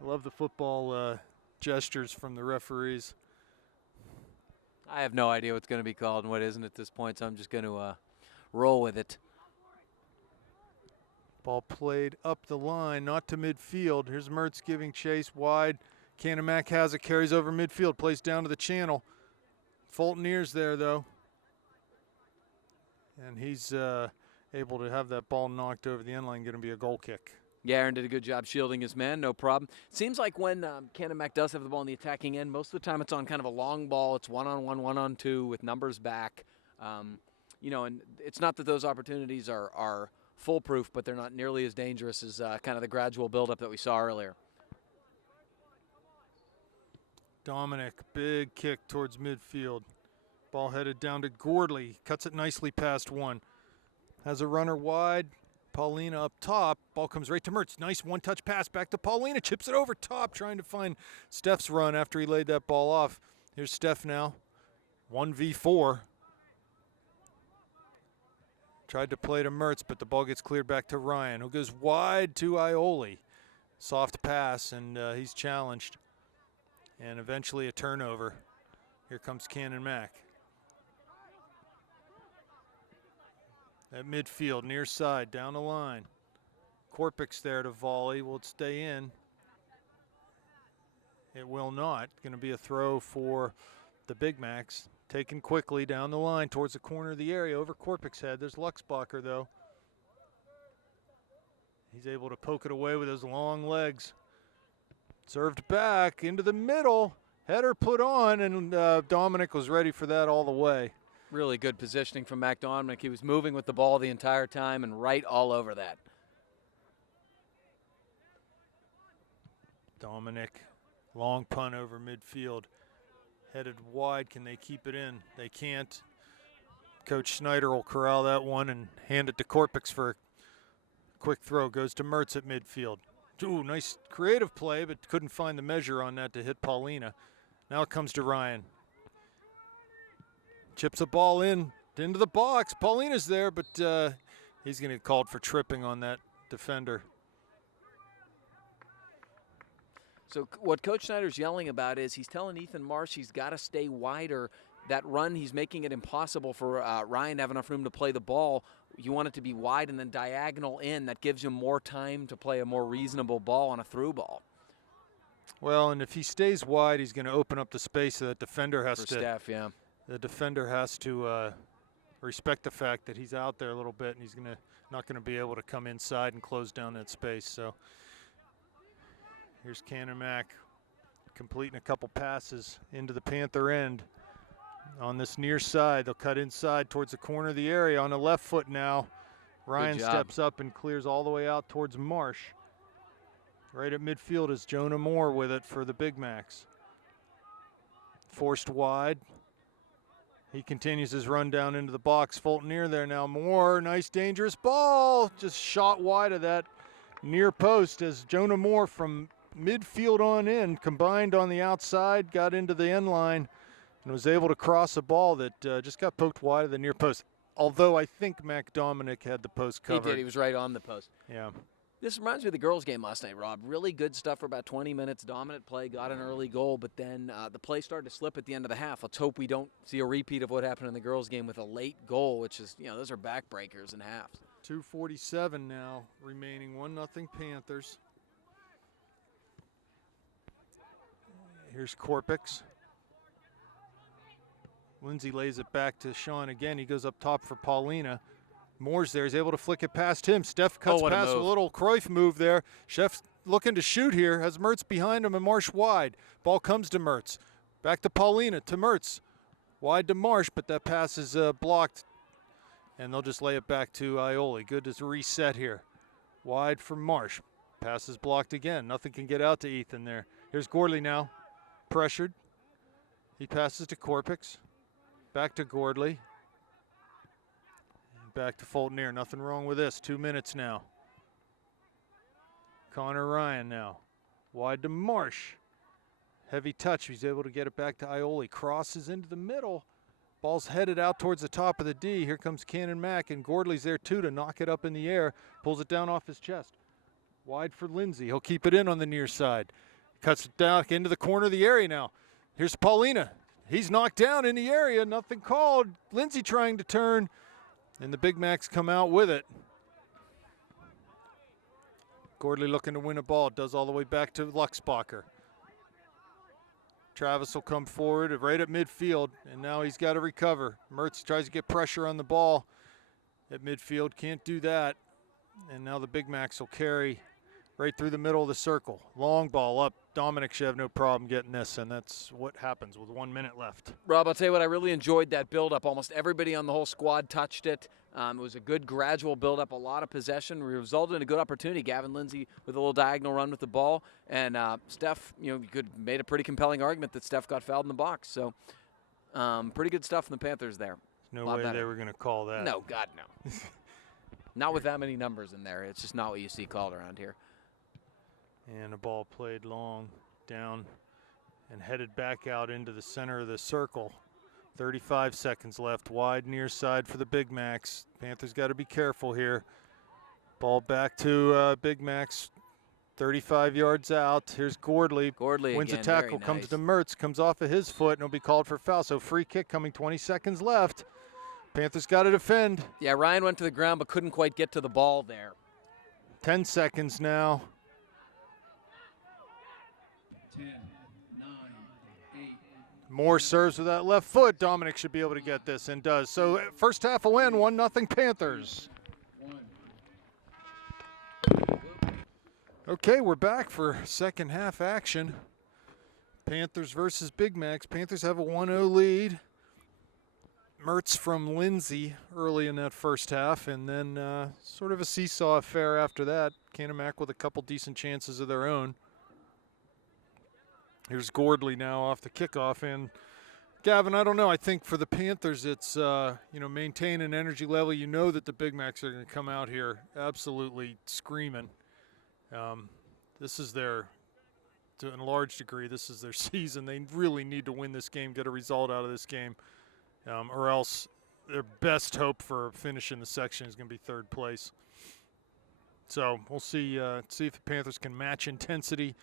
love the football gestures from the referees. I have no idea what's going to be called and what isn't at this point, so I'm just going to roll with it. Ball played up the line, not to midfield. Here's Mertz giving chase wide. Canon-Mac has it, carries over midfield, plays down to the channel. Fulton-Ear's there, though. And he's able to have that ball knocked over the end line, going to be a goal kick. Yeah, Aaron did a good job shielding his man, no problem. Seems like when Canon-Mac does have the ball in the attacking end, most of the time it's on kind of a long ball. It's one-on-one, one-on-two with numbers back. And it's not that those opportunities are foolproof, but they're not nearly as dangerous as kind of the gradual buildup that we saw earlier. Dominic, big kick towards midfield. Ball headed down to Gordley. Cuts it nicely past one. Has a runner wide. Paulina up top. Ball comes right to Mertz. Nice one-touch pass back to Paulina. Chips it over top, trying to find Steph's run after he laid that ball off. Here's Steph now. 1v4. Tried to play to Mertz, but the ball gets cleared back to Ryan, who goes wide to Ioli. Soft pass, and he's challenged. And eventually a turnover. Here comes Canon-Mac. At midfield, near side, down the line. Korpik's there to volley. Will it stay in? It will not. Going to be a throw for the Big Macs. Taken quickly down the line towards the corner of the area over Korpik's head. There's Luxbacher, though. He's able to poke it away with his long legs. Served back into the middle. Header put on, and Dominic was ready for that all the way. Really good positioning from Mac Dominic. He was moving with the ball the entire time and right all over that. Dominic, long punt over midfield. Headed wide. Can they keep it in? They can't. Coach Snyder will corral that one and hand it to Korpik for a quick throw. Goes to Mertz at midfield. Ooh, nice creative play, but couldn't find the measure on that to hit Paulina. Now it comes to Ryan. Chips a ball into the box. Paulina's there, but he's going to get called for tripping on that defender. So what Coach Snyder's yelling about is he's telling Ethan Marsh he's got to stay wider. That run, he's making it impossible for Ryan to have enough room to play the ball. You want it to be wide and then diagonal in. That gives him more time to play a more reasonable ball on a through ball. Well, and if he stays wide, he's going to open up the space so that defender has for to. Steph, yeah. The defender has to respect the fact that he's out there a little bit, and he's not going to be able to come inside and close down that space. So here's Canon-Mac completing a couple passes into the Panther end. On this near side, they'll cut inside towards the corner of the area on the left foot now. Ryan steps up and clears all the way out towards Marsh. Right at midfield is Jonah Moore with it for the Big Macs. Forced wide. He continues his run down into the box. Fulton near there now. Moore, nice dangerous ball. Just shot wide of that near post as Jonah Moore from midfield on in, combined on the outside, got into the end line and was able to cross a ball that just got poked wide of the near post. Although I think Mac Dominic had the post covered. He did. He was right on the post. Yeah. This reminds me of the girls' game last night, Rob. Really good stuff for about 20 minutes. Dominant play, got an early goal, but then the play started to slip at the end of the half. Let's hope we don't see a repeat of what happened in the girls' game with a late goal, which is, those are backbreakers in halves. 2:47 now remaining. 1-0 Panthers. Here's Korpik's. Lindsay lays it back to Sean again. He goes up top for Paulina. Moore's there. He's able to flick it past him. Steph cuts past with a little Cruyff move there. Chef's looking to shoot here. Has Mertz behind him and Marsh wide. Ball comes to Mertz. Back to Paulina to Mertz. Wide to Marsh, but that pass is blocked. And they'll just lay it back to Ioli. Good to reset here. Wide for Marsh. Pass is blocked again. Nothing can get out to Ethan there. Here's Gordley now. Pressured. He passes to Korpik's. Back to Gordley. Back to Fulton near. Nothing wrong with this. 2 minutes now. Connor Ryan now. Wide to Marsh. Heavy touch. He's able to get it back to Ioli. Crosses into the middle. Ball's headed out towards the top of the D. Here comes Canon-Mac, and Gordley's there too to knock it up in the air. Pulls it down off his chest. Wide for Lindsay. He'll keep it in on the near side. Cuts it down into the corner of the area now. Here's Paulina. He's knocked down in the area. Nothing called. Lindsay trying to turn. And the Big Macs come out with it. Gordley looking to win a ball. Does all the way back to Luxbacher. Travis will come forward right at midfield, and now he's got to recover. Mertz tries to get pressure on the ball at midfield. Can't do that. And now the Big Macs will carry right through the middle of the circle. Long ball up. Dominic should have no problem getting this, and that's what happens with 1 minute left. Rob, I'll tell you what, I really enjoyed that build-up. Almost everybody on the whole squad touched it. It was a good gradual build-up, a lot of possession. Resulted in a good opportunity. Gavin Lindsay with a little diagonal run with the ball. And Steph, you could made a pretty compelling argument that Steph got fouled in the box. So Pretty good stuff from the Panthers there. No Lot way better. they were going to call that. No, God, no. Not with that many numbers in there. It's just not what you see called around here. And a ball played long, down, and headed back out into the center of the circle. 35 seconds left, wide near side for the Big Macs. Panthers got to be careful here. Ball back to Big Macs, 35 yards out. Here's Gordley. Gordley wins again, a tackle, very comes nice. to Mertz, comes off of his foot, and he'll be called for foul. So free kick coming, 20 seconds left. Panthers got to defend. Yeah, Ryan went to the ground but couldn't quite get to the ball there. 10 seconds now. 10, 9, 8. Moore serves with that left foot. Dominic should be able to get this and does. So first half a win, 1-0 Panthers. 1. Okay, we're back for second half action. Panthers versus Big Macs. Panthers have a 1-0 lead. Mertz from Lindsay early in that first half, and then sort of a seesaw affair after that. Canon-Mac with a couple decent chances of their own. Here's Gordley now off the kickoff, and Gavin, I don't know. I think for the Panthers, it's maintain an energy level. You know that the Big Macs are going to come out here absolutely screaming. This is their, to a large degree, this is their season. They really need to win this game, get a result out of this game, or else their best hope for finishing the section is going to be third place. So we'll see if the Panthers can match intensity,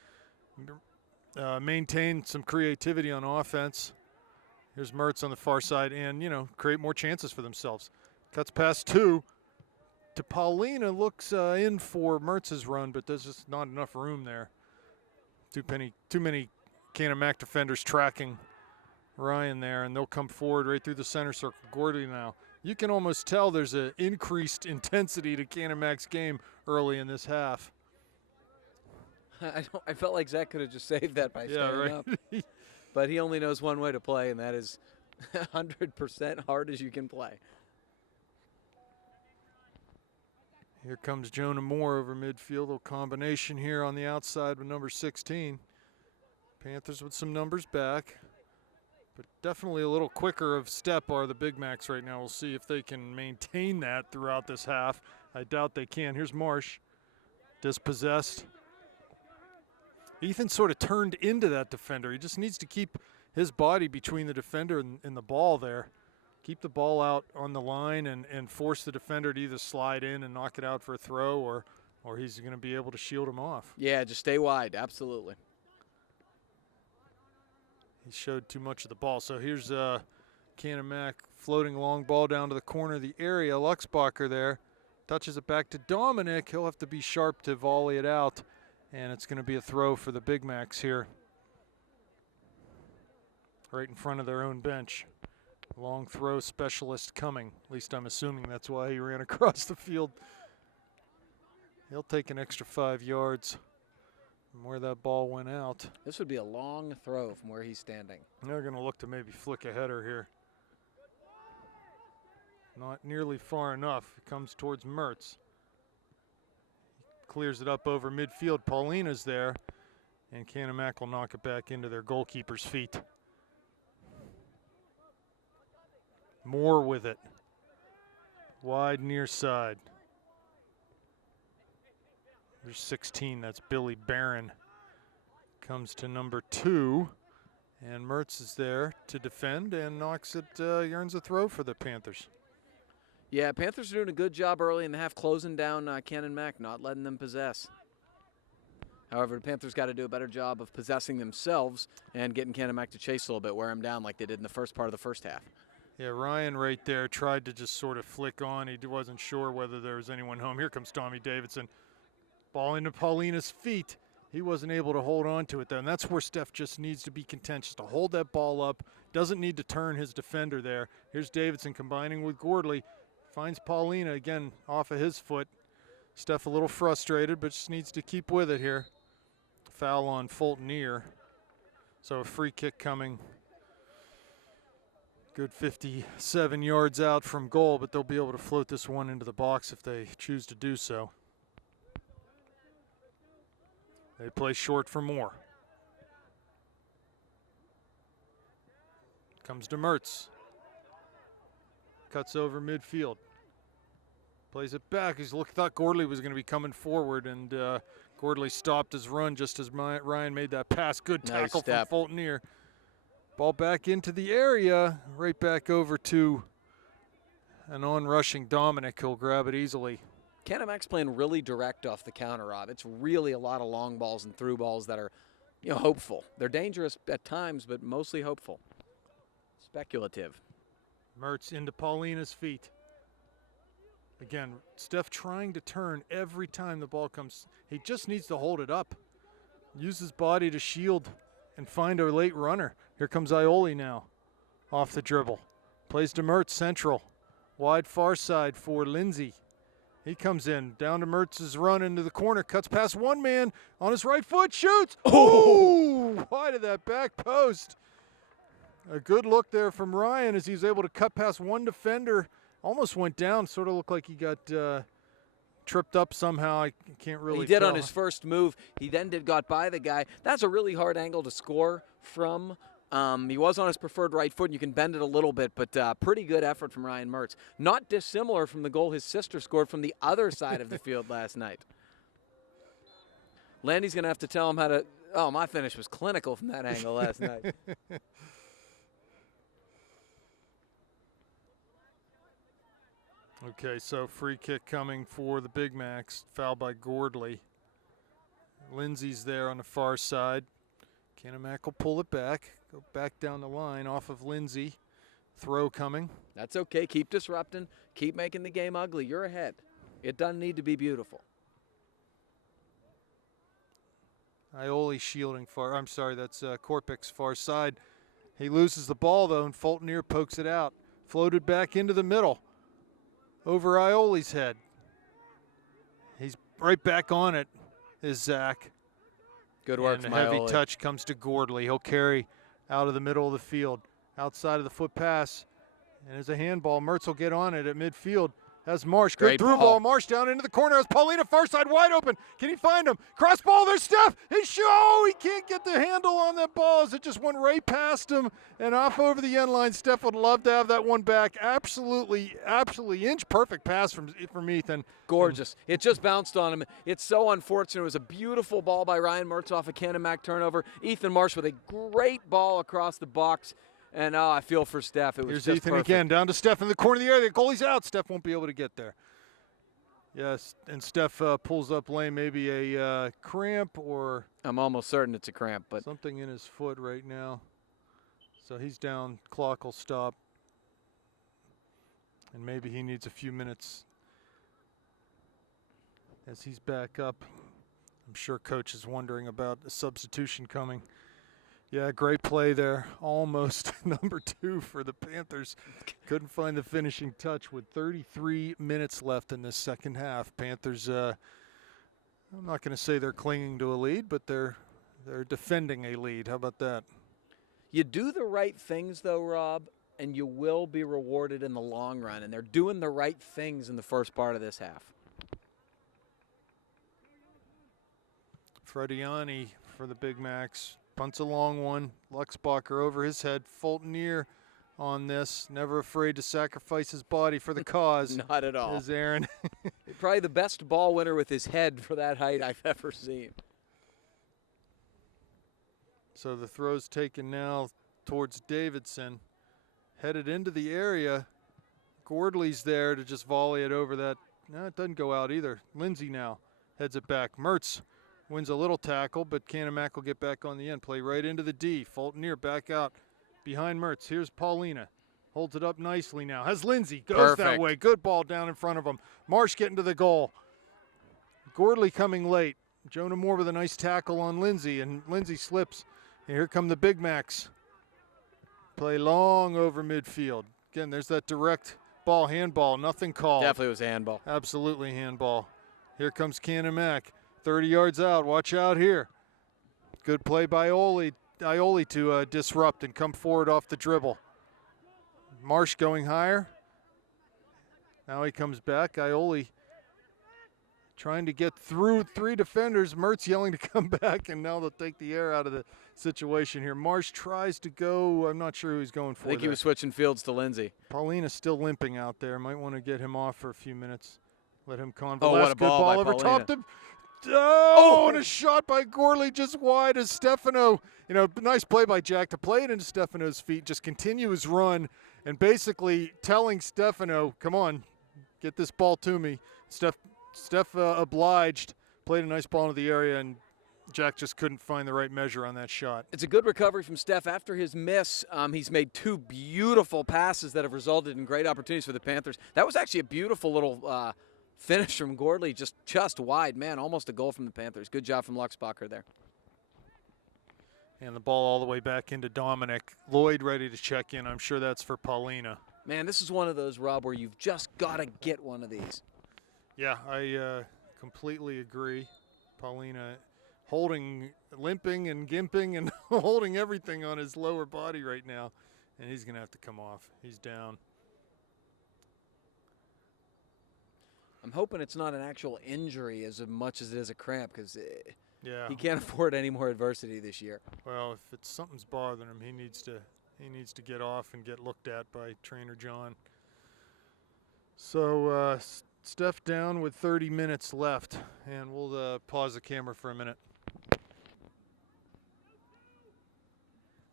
maintain some creativity on offense. Here's Mertz on the far side and, create more chances for themselves. Cuts past two to Paulina, looks in for Mertz's run, but there's just not enough room there. Too many Canon-Mac defenders tracking Ryan there, and they'll come forward right through the center circle. Gordley now. You can almost tell there's an increased intensity to Canon-Mac's game early in this half. I felt like Zach could have just saved that by standing up. But he only knows one way to play, and that is 100% hard as you can play. Here comes Jonah Moore over midfield. A little combination here on the outside with number 16. Panthers with some numbers back, but definitely a little quicker of step are the Big Macs right now. We'll see if they can maintain that throughout this half. I doubt they can. Here's Marsh, dispossessed. Ethan sort of turned into that defender. He just needs to keep his body between the defender and the ball there. Keep the ball out on the line and force the defender to either slide in and knock it out for a throw, or he's going to be able to shield him off. Yeah, just stay wide, absolutely. He showed too much of the ball. So here's Canon-Mac floating long ball down to the corner of the area. Luxbacher there touches it back to Dominic. He'll have to be sharp to volley it out, and it's going to be a throw for the Big Macs here, right in front of their own bench. Long throw specialist coming. At least I'm assuming that's why he ran across the field. He'll take an extra 5 yards from where that ball went out. This would be a long throw from where he's standing. They're going to look to maybe flick a header here. Not nearly far enough. It comes towards Mertz. Clears it up over midfield. Paulina's there, and Canon-Mac will knock it back into their goalkeeper's feet. Moore with it. Wide near side. There's 16, that's Billy Barron. Comes to number 2, and Mertz is there to defend and knocks it, earns a throw for the Panthers. Yeah, Panthers are doing a good job early in the half closing down Canon-Mac, not letting them possess. However, the Panthers got to do a better job of possessing themselves and getting Canon-Mac to chase a little bit, wear him down like they did in the first part of the first half. Yeah, Ryan right there tried to just sort of flick on. He wasn't sure whether there was anyone home. Here comes Tommy Davidson. Ball into Paulina's feet. He wasn't able to hold on to it there, and that's where Steph just needs to be contentious, to hold that ball up. Doesn't need to turn his defender there. Here's Davidson combining with Gordley. Finds Paulina again off of his foot. Steph a little frustrated, but just needs to keep with it here. Foul on Fulton Ear. So a free kick coming. Good 57 yards out from goal, but they'll be able to float this one into the box if they choose to do so. They play short for Moore. Comes to Mertz. Cuts over midfield. Plays it back. Thought Gordley was going to be coming forward, and Gordley stopped his run just as Ryan made that pass. Good tackle from Fultonier. Ball back into the area, right back over to an on-rushing Dominic. He'll grab it easily. Canon-McMillan's playing really direct off the counter, Rob. It's really a lot of long balls and through balls that are, hopeful. They're dangerous at times, but mostly hopeful. Speculative. Mertz into Paulina's feet. Again, Steph trying to turn every time the ball comes. He just needs to hold it up. Use his body to shield and find a late runner. Here comes Ioli now. Off the dribble. Plays to Mertz, central. Wide far side for Lindsay. He comes in, down to Mertz's run into the corner. Cuts past one man on his right foot. Shoots! Oh! Wide of that back post. A good look there from Ryan as he was able to cut past one defender. Almost went down, sort of looked like he got tripped up somehow. I can't really tell. He did tell. On his first move. He then got by the guy. That's a really hard angle to score from. He was on his preferred right foot, and you can bend it a little bit, but pretty good effort from Ryan Mertz. Not dissimilar from the goal his sister scored from the other side of the field last night. Landy's going to have to tell him how to – oh, my finish was clinical from that angle last night. Okay, so free kick coming for the Big Macs. Foul by Gordley. Lindsay's there on the far side. Canon-Mac will pull it back. Go back down the line off of Lindsay. Throw coming. That's okay. Keep disrupting. Keep making the game ugly. You're ahead. It doesn't need to be beautiful. Ioli shielding far. I'm sorry, that's Korpik's far side. He loses the ball, though, and Fultonier pokes it out. Floated back into the middle. Over Ioli's head. He's right back on it, is Zach. Good work and from a heavy Ioli. touch comes to Gordley. He'll carry out of the middle of the field. Outside of the foot pass. And there's a handball. Mertz will get on it at midfield. Has Marsh. Good Great through ball. Marsh down into the corner. Has Paulina far side wide open. Can he find him? Cross ball. There's Steph. He can't get the handle on that ball as it just went right past him and off over the end line. Steph would love to have that one back. Absolutely inch perfect pass from Ethan. Gorgeous. It just bounced on him. It's so unfortunate. It was a beautiful ball by Ryan Mertz off a Canon-Mac turnover. Ethan Marsh with a great ball across the box. And I feel for Steph. It was Here's just Ethan perfect. again, down to Steph in the corner of the area. The goalie's out. Steph won't be able to get there. Yes, and Steph pulls up lane, maybe a cramp or I'm almost certain it's a cramp, but something in his foot right now. So he's down. Clock will stop. And maybe he needs a few minutes as he's back up. I'm sure coach is wondering about a substitution coming. Yeah, great play there. Almost number 2 for the Panthers. Couldn't find the finishing touch with 33 minutes left in this second half. Panthers, I'm not going to say they're clinging to a lead, but they're defending a lead. How about that? you do the right things, though, Rob, and you will be rewarded in the long run. And they're doing the right things in the first part of this half. Frediani for the Big Macs. Punts a long one. Luxbacher over his head. Fultonier on this. Never afraid to sacrifice his body for the cause. Not at all. Is Aaron. Probably the best ball winner with his head for that height I've ever seen. So the throw's taken now towards Davidson. Headed into the area. Gordley's there to just volley it over that. No, it doesn't go out either. Lindsay now heads it back. Mertz wins a little tackle, but Canon-Mac will get back on the end. Play right into the D. Fultonier back out behind Mertz. Here's Paulina. Holds it up nicely now. Has Lindsay. Goes that Perfect. way. Good ball down in front of him. Marsh getting to the goal. Gordley coming late. Jonah Moore with a nice tackle on Lindsay, and Lindsay slips. And here come the Big Macs. Play long over midfield. Again, there's that direct ball, handball. Nothing called. Definitely was a handball. Absolutely handball. Here comes Canon-Mac. 30 yards out. Watch out here. Good play by Ioli to disrupt and come forward off the dribble. Marsh going higher. Now he comes back. Ioli trying to get through 3 defenders. Mertz yelling to come back, and now they'll take the air out of the situation here. Marsh tries to go. I'm not sure who he's going for. I think he was switching fields to Lindsey. Paulina's still limping out there. Might want to get him off for a few minutes. Let him convalesce. Oh, what a Good ball by over Paulina. top. Oh, and a shot by Gorley just wide as Stefano. You know, nice play by Jack to play it into Stefano's feet, just continue his run, and basically telling Stefano, come on, get this ball to me. Steph obliged, played a nice ball into the area, and Jack just couldn't find the right measure on that shot. It's a good recovery from Steph. After his miss, he's made 2 beautiful passes that have resulted in great opportunities for the Panthers. That was actually a beautiful little finish from Gordley, just wide. Man, almost a goal from the Panthers. Good job from Luxbacher there. And the ball all the way back into Dominic. Lloyd ready to check in. I'm sure that's for Paulina. Man, this is one of those, Rob, where you've just got to get one of these. Yeah, I completely agree. Paulina limping and gimping and holding everything on his lower body right now. And he's going to have to come off. He's down. I'm hoping it's not an actual injury as much as it is a cramp, because yeah, he can't afford any more adversity this year. Well, if it's something's bothering him, he needs to get off and get looked at by Trainer John. So Steph down with 30 minutes left, and we'll pause the camera for a minute.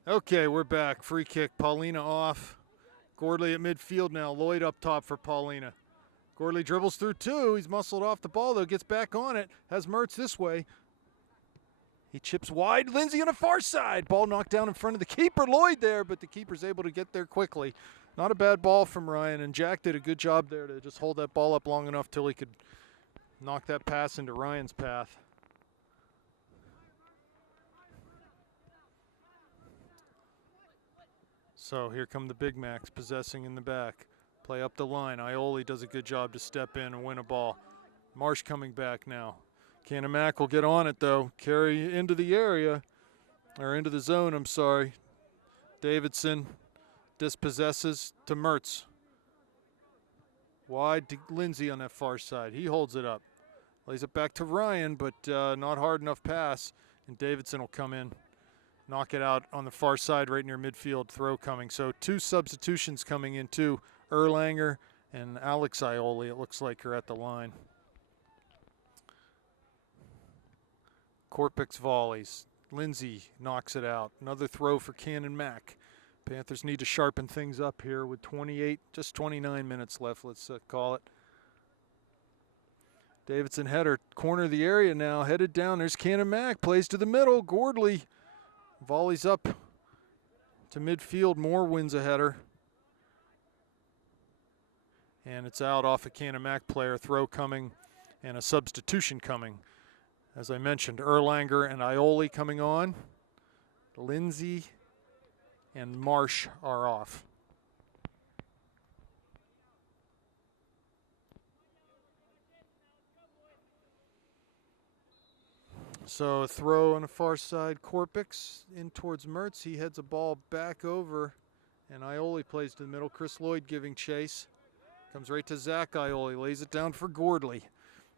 Okay, we're back. Free kick. Paulina off. Gordley at midfield now. Lloyd up top for Paulina. Gordley dribbles through 2. He's muscled off the ball, though. Gets back on it. Has Mertz this way. He chips wide. Lindsey on the far side. Ball knocked down in front of the keeper. Lloyd there, but the keeper's able to get there quickly. Not a bad ball from Ryan, and Jack did a good job there to just hold that ball up long enough till he could knock that pass into Ryan's path. So here come the Big Macs possessing in the back. Play up the line. Ioli does a good job to step in and win a ball. Marsh coming back now. Canon-Mac will get on it, though. Carry into the area, or into the zone, I'm sorry. Davidson dispossesses to Mertz. Wide to Lindsey on that far side. He holds it up. Lays it back to Ryan, but not hard enough pass. And Davidson will come in. Knock it out on the far side right near midfield. Throw coming. So 2 substitutions coming in, too. Erlanger and Alex Ioli, it looks like, are at the line. Korpik's volleys. Lindsey knocks it out. Another throw for Canon-Mac. Panthers need to sharpen things up here with just 29 minutes left, let's call it. Davidson header, corner of the area now, headed down. There's Canon-Mac, plays to the middle. Gordley volleys up to midfield. Moore wins a header. And it's out off a Canon-Mac player. Throw coming and a substitution coming. As I mentioned, Erlanger and Ioli coming on. Lindsey and Marsh are off. So a throw on the far side. Korpik's in towards Mertz. He heads a ball back over, and Ioli plays to the middle. Chris Lloyd giving chase. Comes right to Zach Ioli. Lays it down for Gordley.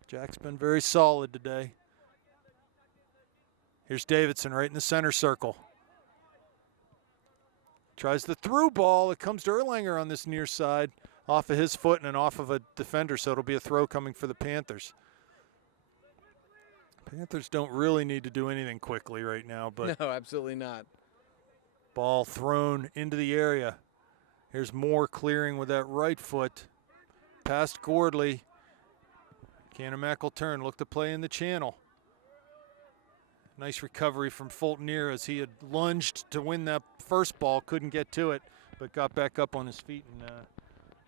Jack's been very solid today. Here's Davidson right in the center circle. Tries the through ball. It comes to Erlanger on this near side. Off of his foot and off of a defender, so it'll be a throw coming for the Panthers. Panthers don't really need to do anything quickly right now, but no, absolutely not. Ball thrown into the area. Here's Moore clearing with that right foot. Past Gordley. Canon-Mac will turn, look to play in the channel. Nice recovery from Fultonier as he had lunged to win that first ball, couldn't get to it, but got back up on his feet and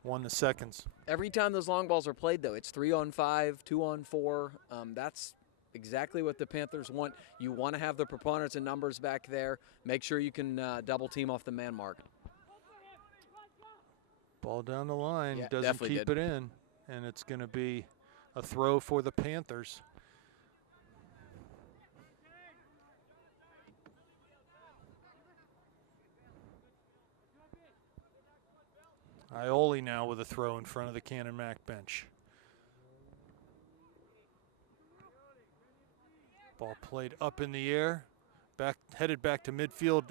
won the seconds. Every time those long balls are played, though, it's 3-on-5, 2-on-4. That's exactly what the Panthers want. You want to have the preponderance in numbers back there. Make sure you can double team off the man mark. Ball down the line, Yeah, doesn't definitely keep did. it in, and it's going to be a throw for the Panthers. Ioli now with a throw in front of the Canon-Mac bench. Ball played up in the air, headed back to midfield.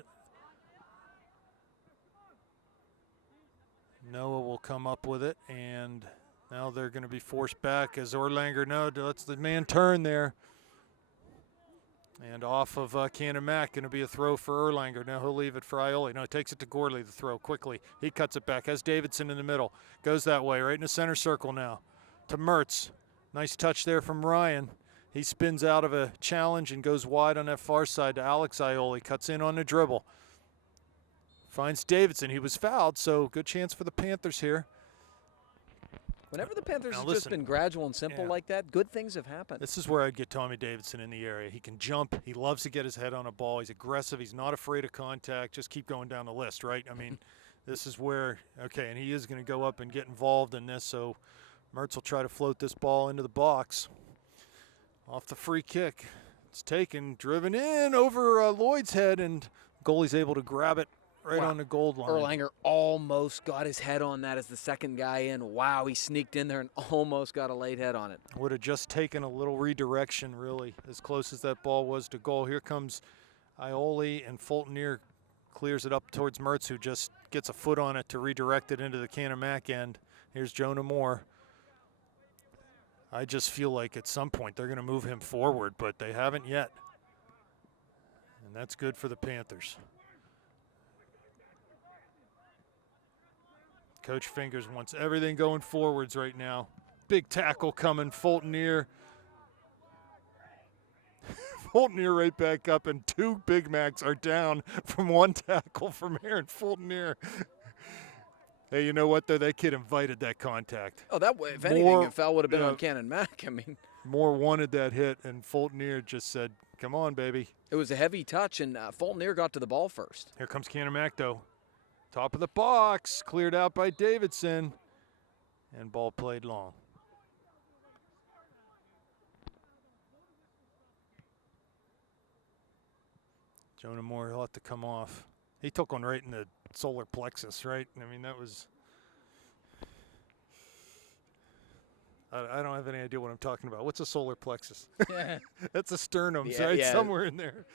Noah will come up with it, and now they're going to be forced back as Erlanger, no, lets the man turn there. And off of Canon-Mac, going to be a throw for Erlanger. Now he'll leave it for Ioli. No, takes it to Gorley, the throw quickly. He cuts it back, has Davidson in the middle. Goes that way, right in the center circle now. To Mertz. Nice touch there from Ryan. He spins out of a challenge and goes wide on that far side to Alex Ioli. Cuts in on the dribble. Finds Davidson. He was fouled, so good chance for the Panthers here. Whenever the Panthers Now have listen, just been gradual and simple like that, good things have happened. This is where I'd get Tommy Davidson in the area. He can jump. He loves to get his head on a ball. He's aggressive. He's not afraid of contact. Just keep going down the list, right? I mean, this is where, okay, and he is going to go up and get involved in this, so Mertz will try to float this ball into the box. Off the free kick. It's taken, driven in over Lloyd's head, and goalie's able to grab it right on the goal line. Erlanger almost got his head on that as the second guy in. Wow, he sneaked in there and almost got a late head on it. Would have just taken a little redirection, really, as close as that ball was to goal. Here comes Ioli, and Fulton clears it up towards Mertz, who just gets a foot on it to redirect it into the Canon-Mac end. Here's Jonah Moore. I just feel like at some point they're going to move him forward, but they haven't yet. And that's good for the Panthers. Coach Fingers wants everything going forwards right now. Big tackle coming, Fulton. Fulton right back up, and two Big Macs are down from one tackle from Aaron Fulton. Hey, you know what, though? That kid invited that contact. Oh, that way, if anything, if foul would have been on Canon-Mac. I mean, Moore wanted that hit, and Fulton just said, come on, baby. It was a heavy touch, and Fulton got to the ball first. Here comes Canon-Mac, though. Top of the box, cleared out by Davidson, and ball played long. Jonah Moore, he'll have to come off. He took one right in the solar plexus, right? I mean, that was... I don't have any idea what I'm talking about. What's a solar plexus? That's a sternum, right? Yeah. Somewhere in there.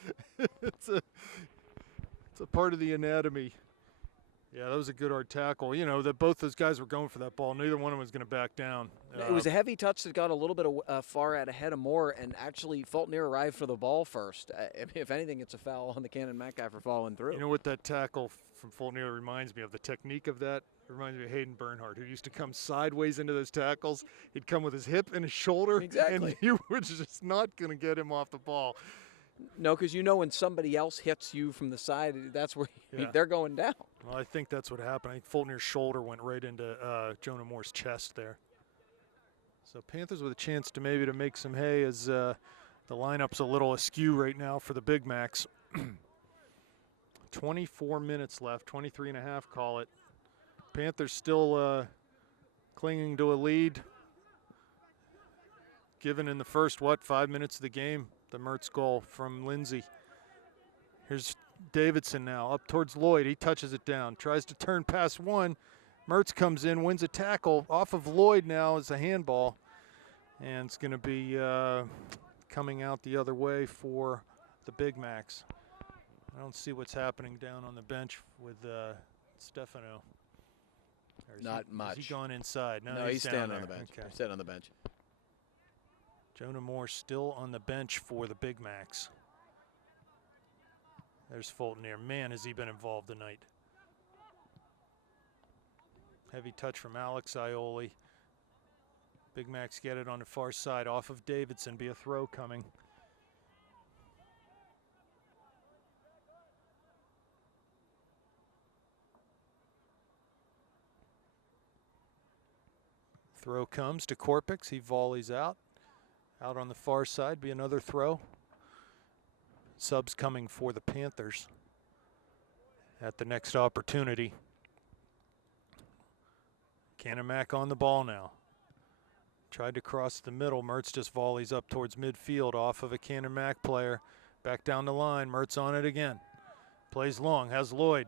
It's a part of the anatomy. Yeah, that was a good hard tackle. You know, that both those guys were going for that ball. Neither one of them was going to back down. It was a heavy touch that got a little bit far out ahead of Moore, and actually Fulton arrived for the ball first. If anything, it's a foul on the Canon-Mac guy for following through. You know what that tackle from Fulton reminds me of? The technique of that reminds me of Hayden Bernhardt, who used to come sideways into those tackles. He'd come with his hip and his shoulder, and you were just not going to get him off the ball. No, because you know when somebody else hits you from the side, that's where they're going down. Well, I think that's what happened. I think Fulton's shoulder went right into Jonah Moore's chest there. So Panthers with a chance to maybe to make some hay as the lineup's a little askew right now for the Big Macs. 24 minutes left, 23 and a half, call it. Panthers still clinging to a lead. Given in the first, 5 minutes of the game, the Mertz goal from Lindsay. Here's Davidson now, up towards Lloyd. He touches it down, tries to turn past one. Mertz comes in, wins a tackle off of Lloyd now as a handball. And it's going to be coming out the other way for the Big Macs. I don't see what's happening down on the bench with Stefano. Not much. Has he gone inside? No, he's standing on the bench. Okay. He's sitting on the bench. Jonah Moore still on the bench for the Big Macs. There's Fulton there. Man, has he been involved tonight. Heavy touch from Alex Ioli. Big Macs get it on the far side off of Davidson. Be a throw coming. Throw comes to Korpix. He volleys out. Out on the far side, be another throw. Subs coming for the Panthers at the next opportunity. Canon-Mac on the ball now. Tried to cross the middle. Mertz just volleys up towards midfield off of a Canon-Mac player. Back down the line. Mertz on it again. Plays long. Has Lloyd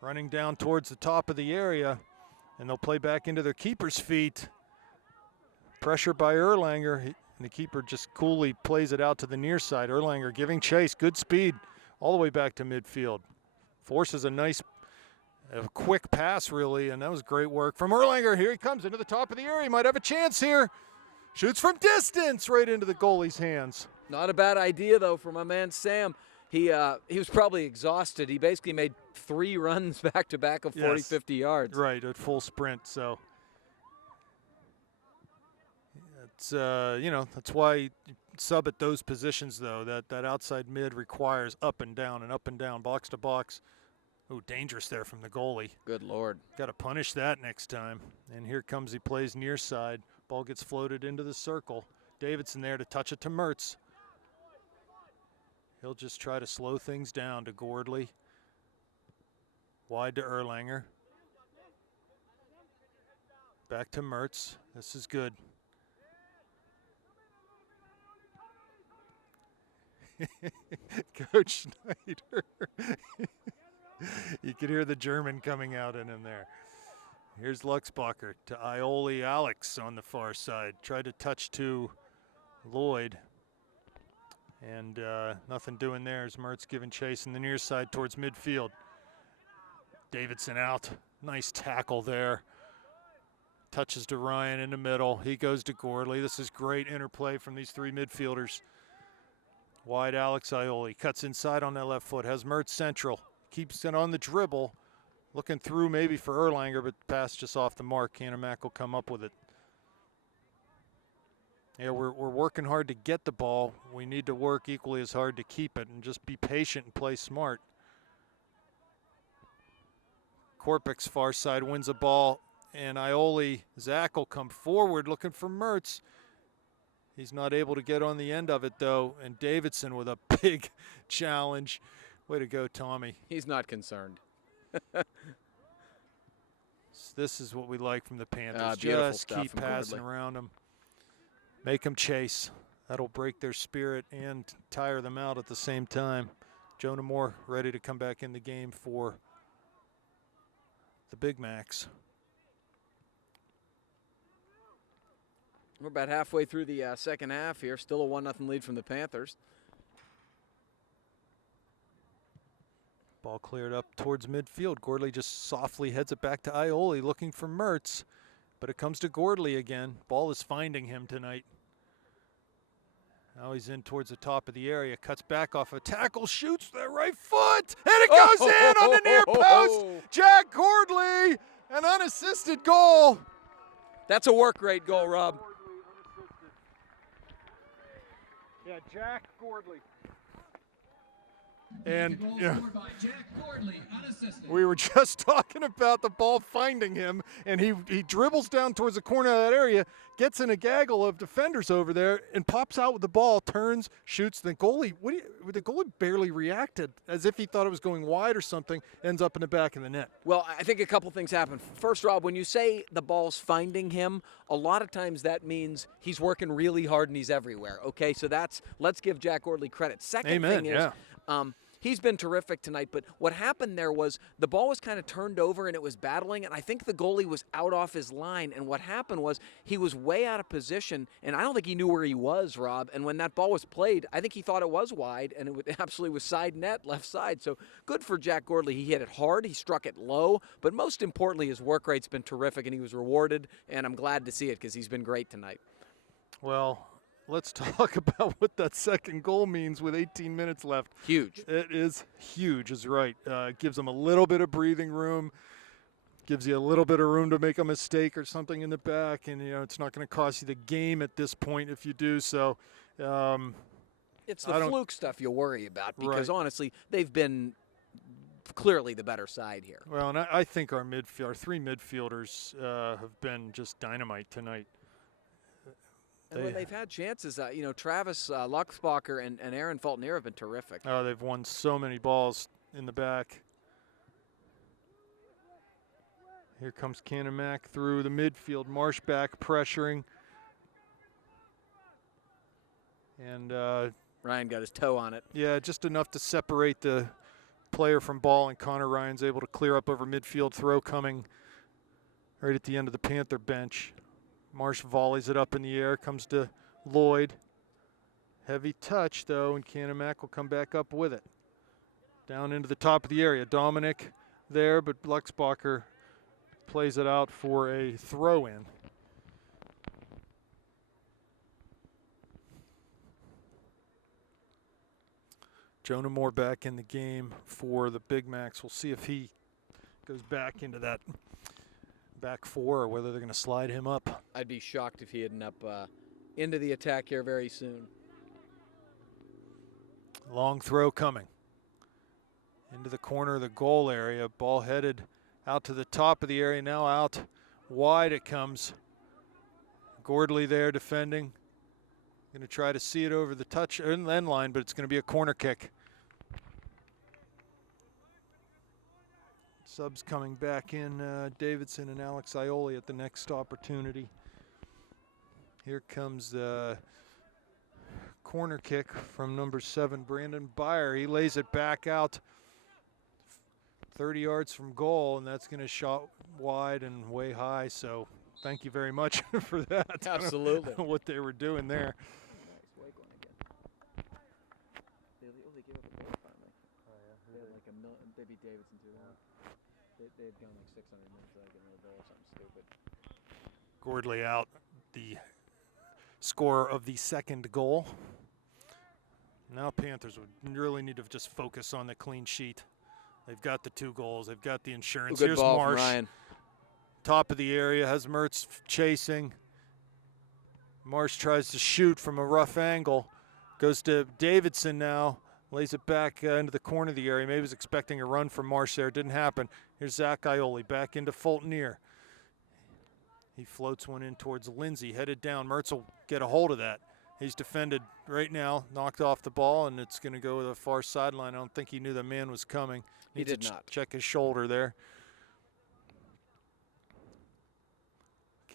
running down towards the top of the area. And they'll play back into their keeper's feet. Pressure by Erlanger. And the keeper just coolly plays it out to the near side. Erlanger giving chase, good speed, all the way back to midfield. Forces a nice, quick pass, really, and that was great work from Erlanger. Here he comes into the top of the area. He might have a chance here. Shoots from distance, right into the goalie's hands. Not a bad idea, though, for my man Sam. He was probably exhausted. He basically made 3 runs back-to-back of 40, 50 yards. Right, at full sprint, so. It's, that's why you sub at those positions, though. That outside mid requires up and down, box to box. Oh, dangerous there from the goalie. Good Lord. Got to punish that next time. And here comes, he plays near side. Ball gets floated into the circle. Davidson there to touch it to Mertz. He'll just try to slow things down to Gordley. Wide to Erlanger. Back to Mertz. This is good. Coach Schneider. You could hear the German coming out in him there. Here's Luxbacher to Ioli Alex on the far side. Tried to touch to Lloyd. And nothing doing there as Mertz giving chase in the near side towards midfield. Davidson out. Nice tackle there. Touches to Ryan in the middle. He goes to Gordley. This is great interplay from these 3 midfielders. Wide Alex Ioli. Cuts inside on that left foot. Has Mertz central. Keeps it on the dribble. Looking through maybe for Erlanger, but the pass just off the mark. Canon-McMillan will come up with it. Yeah, we're working hard to get the ball. We need to work equally as hard to keep it and just be patient and play smart. Korpik's far side wins a ball, and Ioli Zach will come forward looking for Mertz. He's not able to get on the end of it, though, and Davidson with a big challenge. Way to go, Tommy. He's not concerned. This is what we like from the Panthers. Just keep passing around them. Make them chase. That'll break their spirit and tire them out at the same time. Jonah Moore ready to come back in the game for the Big Macs. We're about halfway through the second half here. Still a 1-0 lead from the Panthers. Ball cleared up towards midfield. Gordley just softly heads it back to Ioli looking for Mertz. But it comes to Gordley again. Ball is finding him tonight. Now he's in towards the top of the area. Cuts back off a tackle. Shoots the right foot. And it goes in on the near post. Jack Gordley. An unassisted goal. That's a work rate goal, Rob. Yeah, Jack Gordley. And yeah, we were just talking about the ball finding him, and he dribbles down towards the corner of that area, gets in a gaggle of defenders over there, and pops out with the ball, turns, shoots. The goalie, the goalie barely reacted, as if he thought it was going wide or something. Ends up in the back of the net. Well, I think a couple things happen. First, Rob, when you say the ball's finding him, a lot of times that means he's working really hard and he's everywhere. Okay, so let's give Jack Gordley credit. Second thing is, he's been terrific tonight, but what happened there was the ball was kind of turned over and it was battling, and I think the goalie was out off his line, and what happened was he was way out of position, and I don't think he knew where he was, Rob, and when that ball was played, I think he thought it was wide, and it absolutely was side net, left side, so good for Jack Gordley. He hit it hard, he struck it low, but most importantly, his work rate's been terrific, and he was rewarded, and I'm glad to see it because he's been great tonight. Well, let's talk about what that second goal means with 18 minutes left. Huge. It is huge, is right. It gives them a little bit of breathing room, gives you a little bit of room to make a mistake or something in the back, and it's not going to cost you the game at this point if you do so. It's the fluke stuff you worry about because honestly, they've been clearly the better side here. Well, and I think our 3 midfielders have been just dynamite tonight. And when they've had chances, Travis Luxbacher and Aaron Fultonier have been terrific. Oh, they've won so many balls in the back. Here comes Canon-McMillan through the midfield. Marshback pressuring. And Ryan got his toe on it. Yeah, just enough to separate the player from ball, and Connor Ryan's able to clear up over midfield. Throw coming right at the end of the Panther bench. Marsh volleys it up in the air, comes to Lloyd. Heavy touch, though, and Canon-Mac will come back up with it. Down into the top of the area. Dominic there, but Luxbacher plays it out for a throw-in. Jonah Moore back in the game for the Big Macs. We'll see if he goes back into that back four or whether they're going to slide him up. I'd be shocked if he hadn't up into the attack here very soon. Long throw coming. Into the corner of the goal area. Ball headed out to the top of the area. Now out wide it comes. Gordley there defending. Going to try to see it over the touch end line, but it's going to be a corner kick. Subs coming back in, Davidson and Alex Ioli at the next opportunity. Here comes the corner kick from number 7, Brandon Byer. He lays it back out 30 yards from goal, and that's going to shot wide and way high. So thank you very much for that. Absolutely. I don't know what they were doing there. They beat Davidson 2-1. They had gone like 600 minutes without getting a goal or something stupid. Gordley out, the scorer of the second goal. Now Panthers would really need to just focus on the clean sheet. They've got the 2 goals. They've got the insurance. Good Here's ball Marsh, from Ryan. top of the area, has Mertz chasing. Marsh tries to shoot from a rough angle. Goes to Davidson now. Lays it back into the corner of the area. Maybe was expecting a run from Marsh there. Didn't happen. Here's Zach Ioli back into Fultoner. He floats one in towards Lindsay. Headed down. Mertz will get a hold of that. He's defended right now. Knocked off the ball, and it's going to go to the far sideline. I don't think he knew the man was coming. He Needs did to not. check his shoulder there.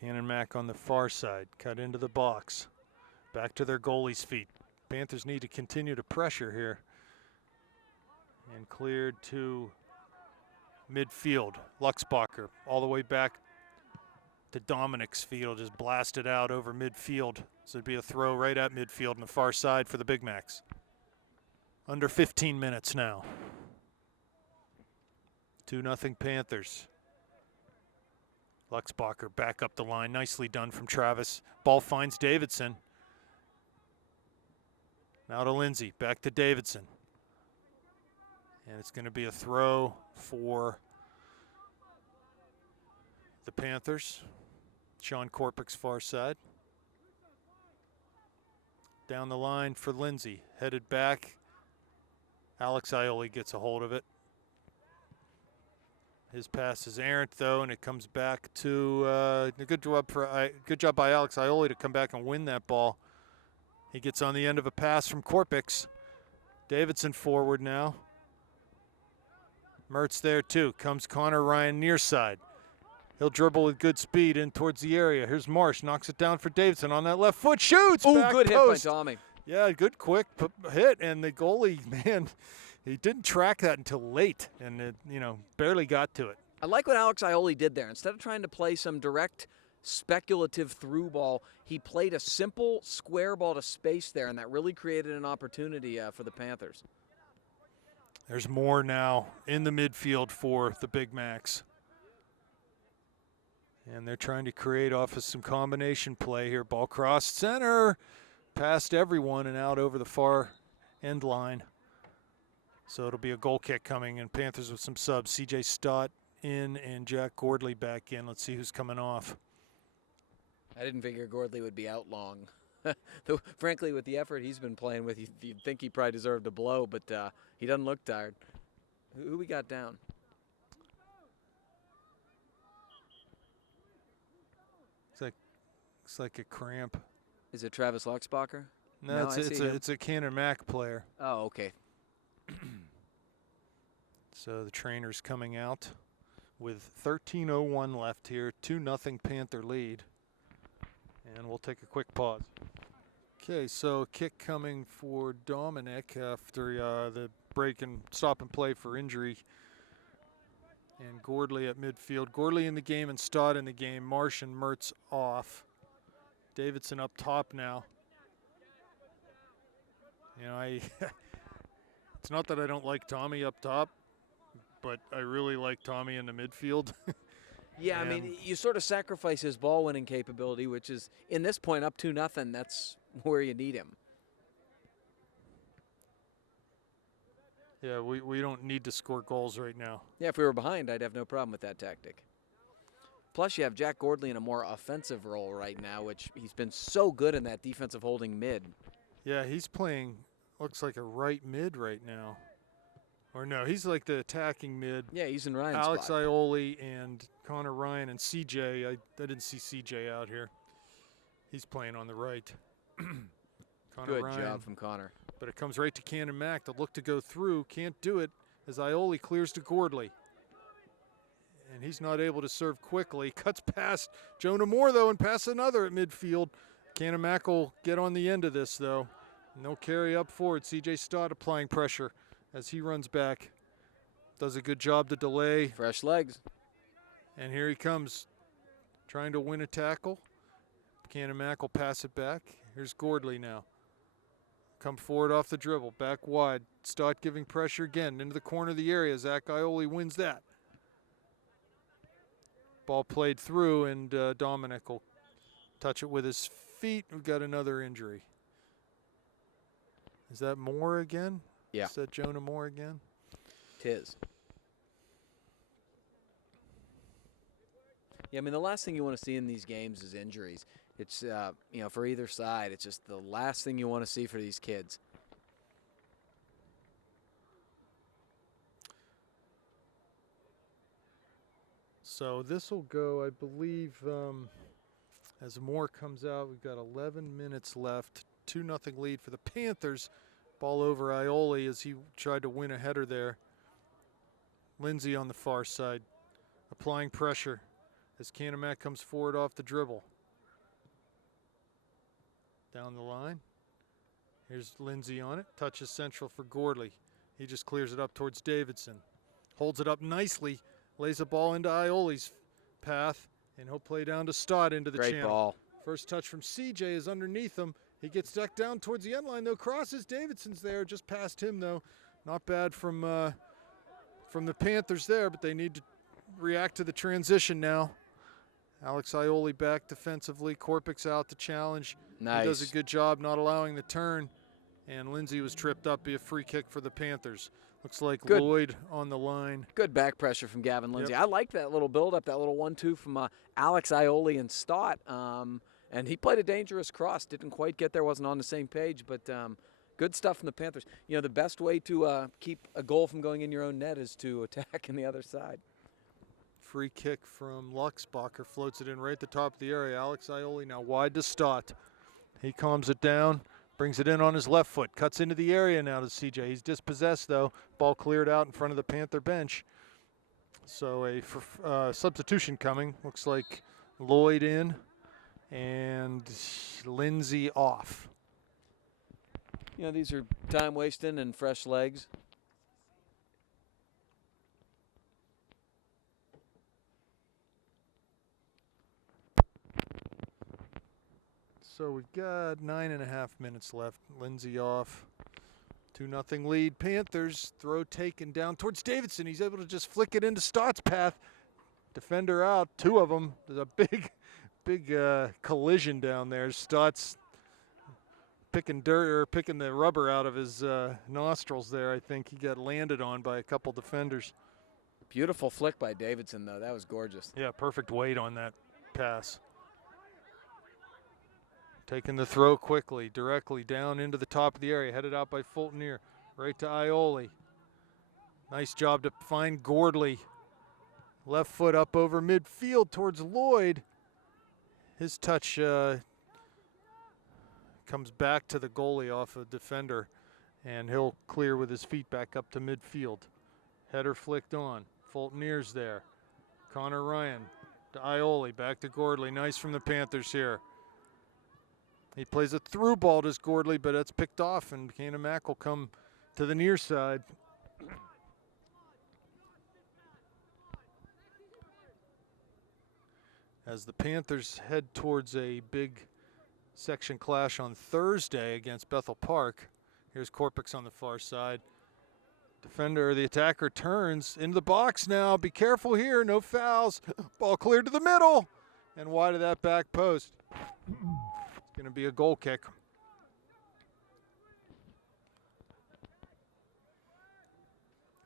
Canon-Mac on the far side. Cut into the box. Back to their goalie's feet. Panthers need to continue to pressure here. And cleared to midfield. Luxbacher all the way back to Dominic's field. Just blasted out over midfield. So it'd be a throw right at midfield on the far side for the Big Macs. Under 15 minutes now. 2-0 Panthers. Luxbacher back up the line. Nicely done from Travis. Ball finds Davidson. Now to Lindsay. Back to Davidson. And it's going to be a throw for the Panthers. Sean Korpick's far side. Down the line for Lindsay. Headed back. Alex Ioli gets a hold of it. His pass is errant, though, and it comes back to a good job by Alex Ioli to come back and win that ball. He gets on the end of a pass from Korpick's. Davidson forward now. Mertz there too. Comes Connor Ryan near side. He'll dribble with good speed in towards the area. Here's Marsh. Knocks it down for Davidson on that left foot. Shoots! Oh, back good post. hit by Tommy. Yeah, good quick hit. And the goalie, man, he didn't track that until late. And, it, barely got to it. I like what Alex Ioli did there. Instead of trying to play some direct speculative through ball, he played a simple square ball to space there, and that really created an opportunity for the Panthers. There's more now in the midfield for the Big Macs. And they're trying to create off of some combination play here. Ball crossed center, past everyone and out over the far end line. So it'll be a goal kick coming, and Panthers with some subs. CJ Stott in and Jack Gordley back in. Let's see who's coming off. I didn't figure Gordley would be out long. Though, frankly, with the effort he's been playing with, you'd think he probably deserved a blow, but he doesn't look tired. Who we got down? It's like a cramp. Is it Travis Luxbacher? No, it's a Canon-Mac player. Oh, okay. So the trainer's coming out with 13:01 left here. 2-0 Panther lead. And we'll take a quick pause. Okay, so kick coming for Dominic after the break and stop and play for injury. And Gordley at midfield. Gordley in the game and Stott in the game. Marsh and Mertz off. Davidson up top now. You know, it's not that I don't like Tommy up top, but I really like Tommy in the midfield. Yeah, I mean, you sort of sacrifice his ball-winning capability, which is, in this point, up 2-0. That's where you need him. Yeah, we don't need to score goals right now. Yeah, if we were behind, I'd have no problem with that tactic. Plus, you have Jack Gordley in a more offensive role right now, which he's been so good in that defensive holding mid. Yeah, he's playing, looks like a right mid right now. Or no, he's like the attacking mid. Yeah, he's in Ryan's Alex spot. Ioli and Connor Ryan and CJ. I didn't see CJ out here. He's playing on the right. Good Ryan, job from Connor. but it comes right to Canon-Mac. To look to go through, can't do it as Ioli clears to Gordley. And he's not able to serve quickly. Cuts past Jonah Moore, though, and past another at midfield. Canon-Mac will get on the end of this, though. No carry up forward. CJ Stott applying pressure as he runs back. Does a good job to delay. Fresh legs. And here he comes, trying to win a tackle. Canon-Mac will pass it back. Here's Gordley now. Come forward off the dribble, back wide. Stott giving pressure again into the corner of the area. Zach Ioli wins that. Ball played through, and Dominic will touch it with his feet. We've got another injury. Is that Moore again? Yeah. Is that Jonah Moore again? Tis. Yeah, I mean, the last thing you want to see in these games is injuries. It's, you know, for either side, it's just the last thing you want to see for these kids. So this will go, I believe, as Moore comes out. We've got 11 minutes left. 2-0 lead for the Panthers. Ball over Ioli as he tried to win a header there. Lindsay on the far side, applying pressure as Canon-Mac comes forward off the dribble. Down the line. Here's Lindsay on it. Touches central for Gordley. He just clears it up towards Davidson. Holds it up nicely. Lays the ball into Ioli's path. And he'll play down to Stott into the Great channel. ball. First touch from CJ is underneath him. He gets ducked down towards the end line, though. Crosses. Davidson's there. Just past him, though. Not bad from the Panthers there, but they need to react to the transition now. Alex Ioli back defensively. Korpik's out to challenge. Nice. He does a good job not allowing the turn. And Lindsay was tripped up. Be a free kick for the Panthers. Looks like Good. Lloyd on the line. Good back pressure from Gavin Lindsay. Yep. I like that little build-up, that little 1-2 from Alex Ioli and Stott. And he played a dangerous cross. Didn't quite get there, wasn't on the same page, but good stuff from the Panthers. You know, the best way to keep a goal from going in your own net is to attack in the other side. Free kick from Luxbacher. Floats it in right at the top of the area. Alex Ioli now wide to Stott. He calms it down. Brings it in on his left foot. Cuts into the area now to CJ. He's dispossessed, though. Ball cleared out in front of the Panther bench. So a substitution coming. Looks like Lloyd in and Lindsay off. You know, these are time wasting and fresh legs. So we've got 9.5 minutes left. Lindsay off. 2-0 lead. Panthers. Throw taken down towards Davidson. He's able to just flick it into Stott's path. Defender out. Two of them. There's a big collision down there. Stott's picking dirt or picking the rubber out of his nostrils there. I think he got landed on by a couple defenders. Beautiful flick by Davidson, though. That was gorgeous. Yeah, perfect weight on that pass. Taking the throw quickly, directly down into the top of the area, headed out by Fultoner, right to Ioli. Nice job to find Gordley. Left foot up over midfield towards Lloyd. His touch comes back to the goalie off a defender, and he'll clear with his feet back up to midfield. Header flicked on. Fultoner's there. Connor Ryan to Ioli, back to Gordley. Nice from the Panthers here. He plays a through ball to Gordley, but it's picked off, and Canon-Mac will come to the near side. As the Panthers head towards a big section clash on Thursday against Bethel Park, Here's Korpix on the far side. Defender, the attacker turns into the box now. Be careful here, no fouls. Ball cleared to the middle and wide of that back post. It's going to be a goal kick.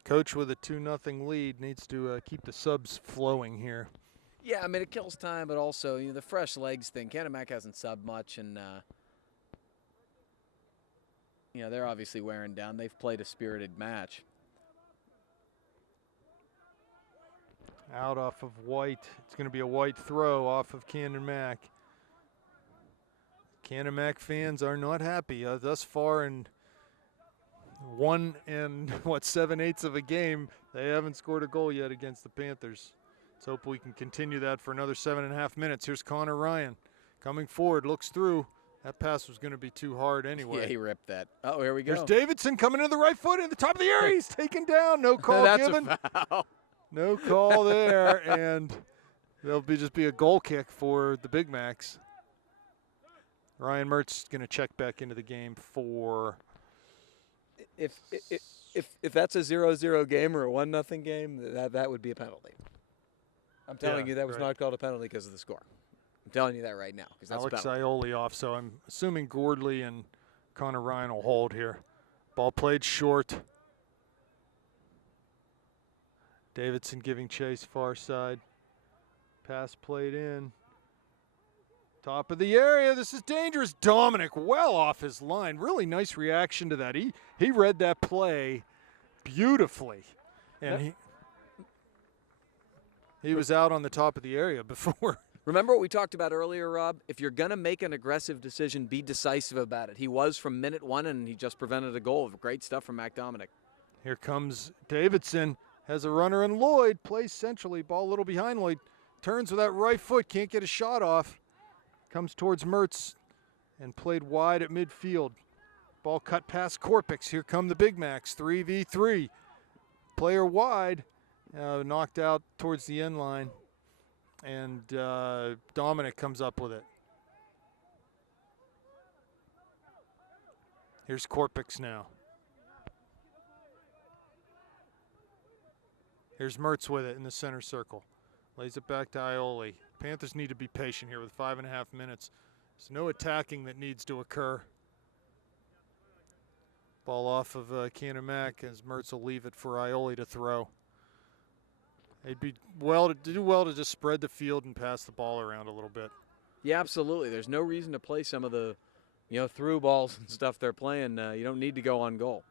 Coach with a 2-0 lead needs to keep the subs flowing here. Yeah, I mean, it kills time, but also, the fresh legs thing. Canon-Mac hasn't subbed much, and, they're obviously wearing down. They've played a spirited match. Out off of White. It's going to be a White throw off of Canon-Mac. Canon-Mac fans are not happy thus far in 1 and 7/8 of a game. They haven't scored a goal yet against the Panthers. Let's hope we can continue that for another 7.5 minutes. Here's Connor Ryan coming forward, looks through. That pass was going to be too hard anyway. Yeah, he ripped that. Oh, here we go. There's Davidson coming to the right foot in the top of the area. He's taken down. No call That's given. a foul. No call there, and there'll just be a goal kick for the Big Macs. Ryan Mertz is going to check back into the game for. If that's a 0-0 game or a 1-0 game, that would be a penalty. I'm telling you that was not called a penalty because of the score. I'm telling you that right now because that's Alex a penalty. Ioli off, so I'm assuming Gordley and Connor Ryan will hold here. Ball played short. Davidson giving chase far side. Pass played in. Top of the area. This is dangerous. Dominic well off his line. Really nice reaction to that. He read that play beautifully. And he was out on the top of the area before. Remember what we talked about earlier, Rob? If you're going to make an aggressive decision, be decisive about it. He was from minute 1, and he just prevented a goal. Great stuff from Mac Dominic. Here comes Davidson. Has a runner in Lloyd. Plays centrally. Ball a little behind Lloyd. Turns with that right foot. Can't get a shot off. Comes towards Mertz and played wide at midfield. Ball cut past Korpix. Here come the Big Macs. 3v3. Player wide. Knocked out towards the end line. And Dominic comes up with it. Here's Korpix now. Here's Mertz with it in the center circle. Lays it back to Ioli. Panthers need to be patient here with 5.5 minutes. There's no attacking that needs to occur. Ball off of Canon-Mac as Mertz will leave it for Ioli to throw. They'd do well to just spread the field and pass the ball around a little bit. Yeah, absolutely. There's no reason to play some of the, through balls and stuff they're playing. You don't need to go on goal.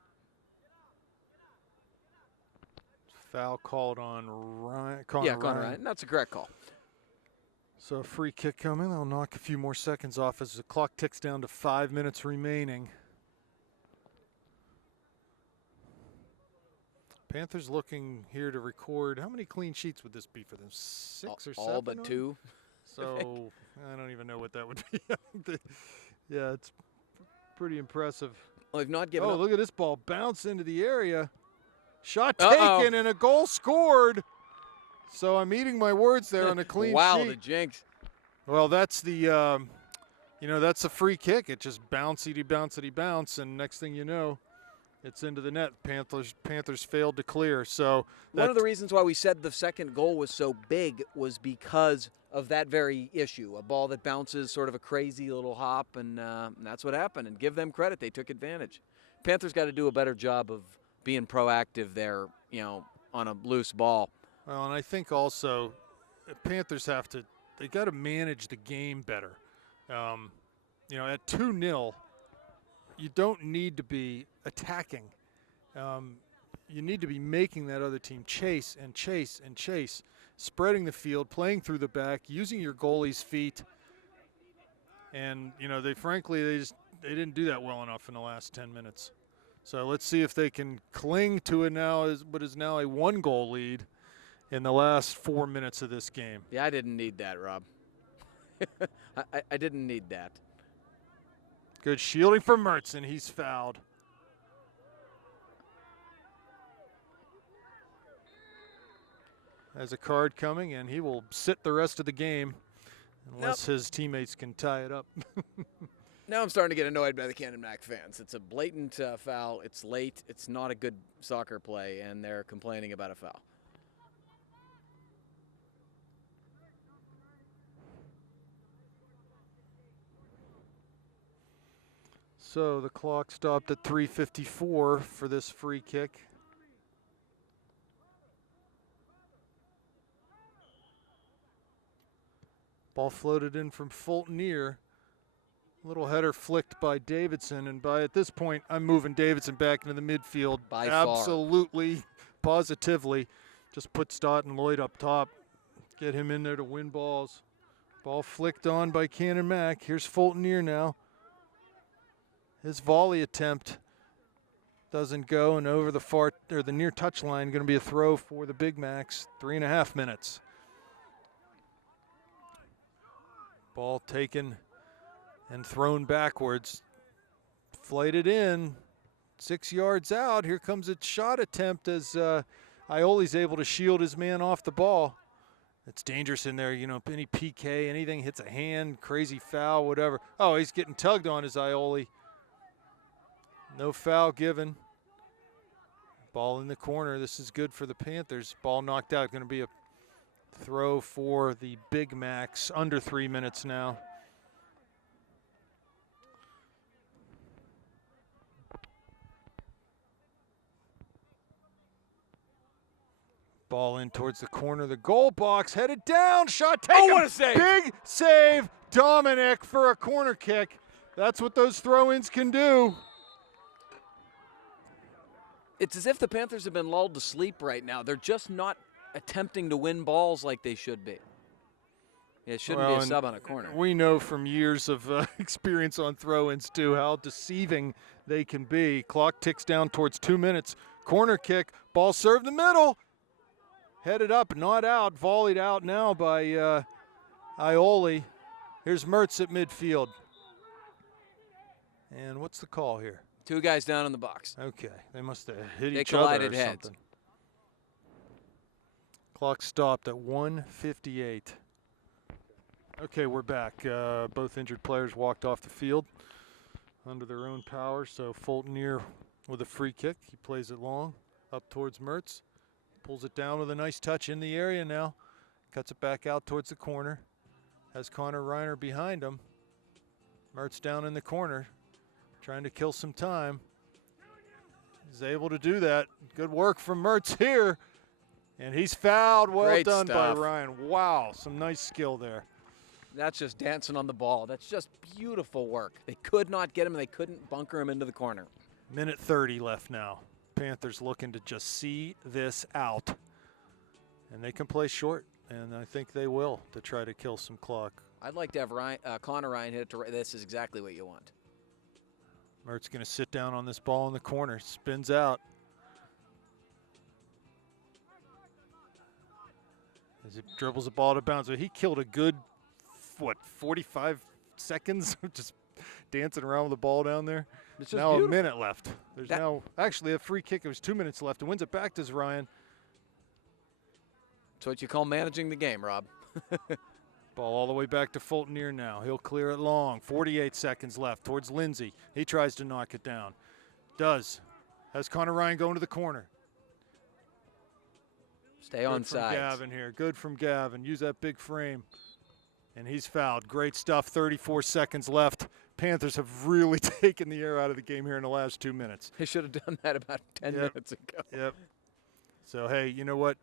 Foul called on Ryan. Connor Ryan. That's a correct call. So a free kick coming. They'll knock a few more seconds off as the clock ticks down to 5 minutes remaining. Panthers looking here to record. How many clean sheets would this be for them? 6 or 7? All but 2. So I don't even know what that would be. Yeah, it's pretty impressive. Well, they've not given up. Look at this ball bounce into the area. Shot taken and a goal scored. So I'm eating my words there on a clean sheet. Wow, the jinx. Well, that's the, that's a free kick. It just bounce, and next thing you know, it's into the net. Panthers failed to clear. So one of the reasons why we said the second goal was so big was because of that very issue. A ball that bounces, sort of a crazy little hop, and that's what happened. And give them credit. They took advantage. Panthers got to do a better job of being proactive there, on a loose ball. Well, and I think also the Panthers they got to manage the game better. At 2-0, you don't need to be attacking. You need to be making that other team chase and chase and chase, spreading the field, playing through the back, using your goalie's feet. And, they didn't do that well enough in the last 10 minutes. So let's see if they can cling to what is now a 1-goal lead in the last 4 minutes of this game. Yeah, I didn't need that, Rob. I didn't need that. Good shielding from Mertz, and he's fouled. Has a card coming, and he will sit the rest of the game unless his teammates can tie it up. Now I'm starting to get annoyed by the Canon-Mac fans. It's a blatant foul. It's late. It's not a good soccer play, and they're complaining about a foul. So the clock stopped at 3:54 for this free kick. Ball floated in from Fulton-Near. Little header flicked by Davidson, and at this point, I'm moving Davidson back into the midfield. By far. Absolutely, positively. Just put Stott and Lloyd up top. Get him in there to win balls. Ball flicked on by Canon-Mac. Here's Fulton-Near now. His volley attempt doesn't go, and over the near touch line, going to be a throw for the Big Macs. 3.5 minutes. Ball taken and thrown backwards. Flighted in, 6 yards out. Here comes a shot attempt as Ioli's able to shield his man off the ball. It's dangerous in there, you know, any PK, anything hits a hand, crazy foul, whatever. Oh, he's getting tugged on as Ioli. No foul given. Ball in the corner. This is good for the Panthers. Ball knocked out. Going to be a throw for the Big Macs. Under 3 minutes now. Ball in towards the corner of the goal box. Headed down. Shot taken. Oh, what a save. Big save. Dominic for a corner kick. That's what those throw-ins can do. It's as if the Panthers have been lulled to sleep right now. They're just not attempting to win balls like they should be. It shouldn't be a sub on a corner. We know from years of experience on throw-ins, too, how deceiving they can be. Clock ticks down towards 2 minutes. Corner kick. Ball served the middle. Headed up, not out. Volleyed out now by Ioli. Here's Mertz at midfield. And what's the call here? 2 guys down in the box. Okay, they must have hit They each other or collided heads. something. Clock stopped at 1:58. Okay, we're back. Both injured players walked off the field under their own power. So Fulton-Near with a free kick. He plays it long up towards Mertz. Pulls it down with a nice touch in the area now. Cuts it back out towards the corner. Has Connor Reiner behind him. Mertz down in the corner, trying to kill some time. He's able to do that. Good work from Mertz here. And he's fouled. Well Great done stuff. by Ryan. Wow, some nice skill there. That's just dancing on the ball. That's just beautiful work. They could not get him. They couldn't bunker him into the corner. Minute 30 left now. Panthers looking to just see this out. And they can play short, and I think they will, to try to kill some clock. I'd like to have Connor Ryan hit it to right. This is exactly what you want. Mertz going to sit down on this ball in the corner. Spins out. As he dribbles the ball to bounds. So he killed a good, 45 seconds just dancing around with the ball down there. It's just now beautiful. a minute left. There's now actually a free kick. It was 2 minutes left. And wins it back to Ryan. That's what you call managing the game, Rob. Ball all the way back to Fulton-Near now. He'll clear it long. 48 seconds left towards Lindsay. He tries to knock it down. Does. Has Connor Ryan going to the corner. Stay on Good from sides. Gavin here. Good from Gavin. Use that big frame. And he's fouled. Great stuff. 34 seconds left. Panthers have really taken the air out of the game here in the last 2 minutes. They should have done that about 10 minutes ago. Yep. So, hey, you know what?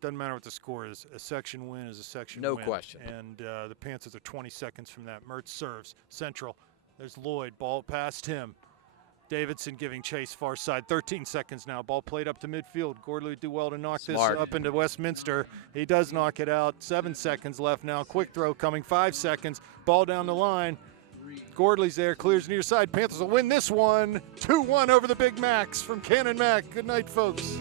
Doesn't matter what the score is. A section win is a section win. No question. And the Panthers are 20 seconds from that. Mertz serves. Central. There's Lloyd. Ball past him. Davidson giving chase far side. 13 seconds now. Ball played up to midfield. Gordley would do well to knock this up into Westminster. He does knock it out. 7 seconds left now. Quick throw coming. 5 seconds. Ball down the line. Gordley's there. Clears near side. Panthers will win this one. 2-1 over the Big Macs from Canon-Mac. Good night, folks.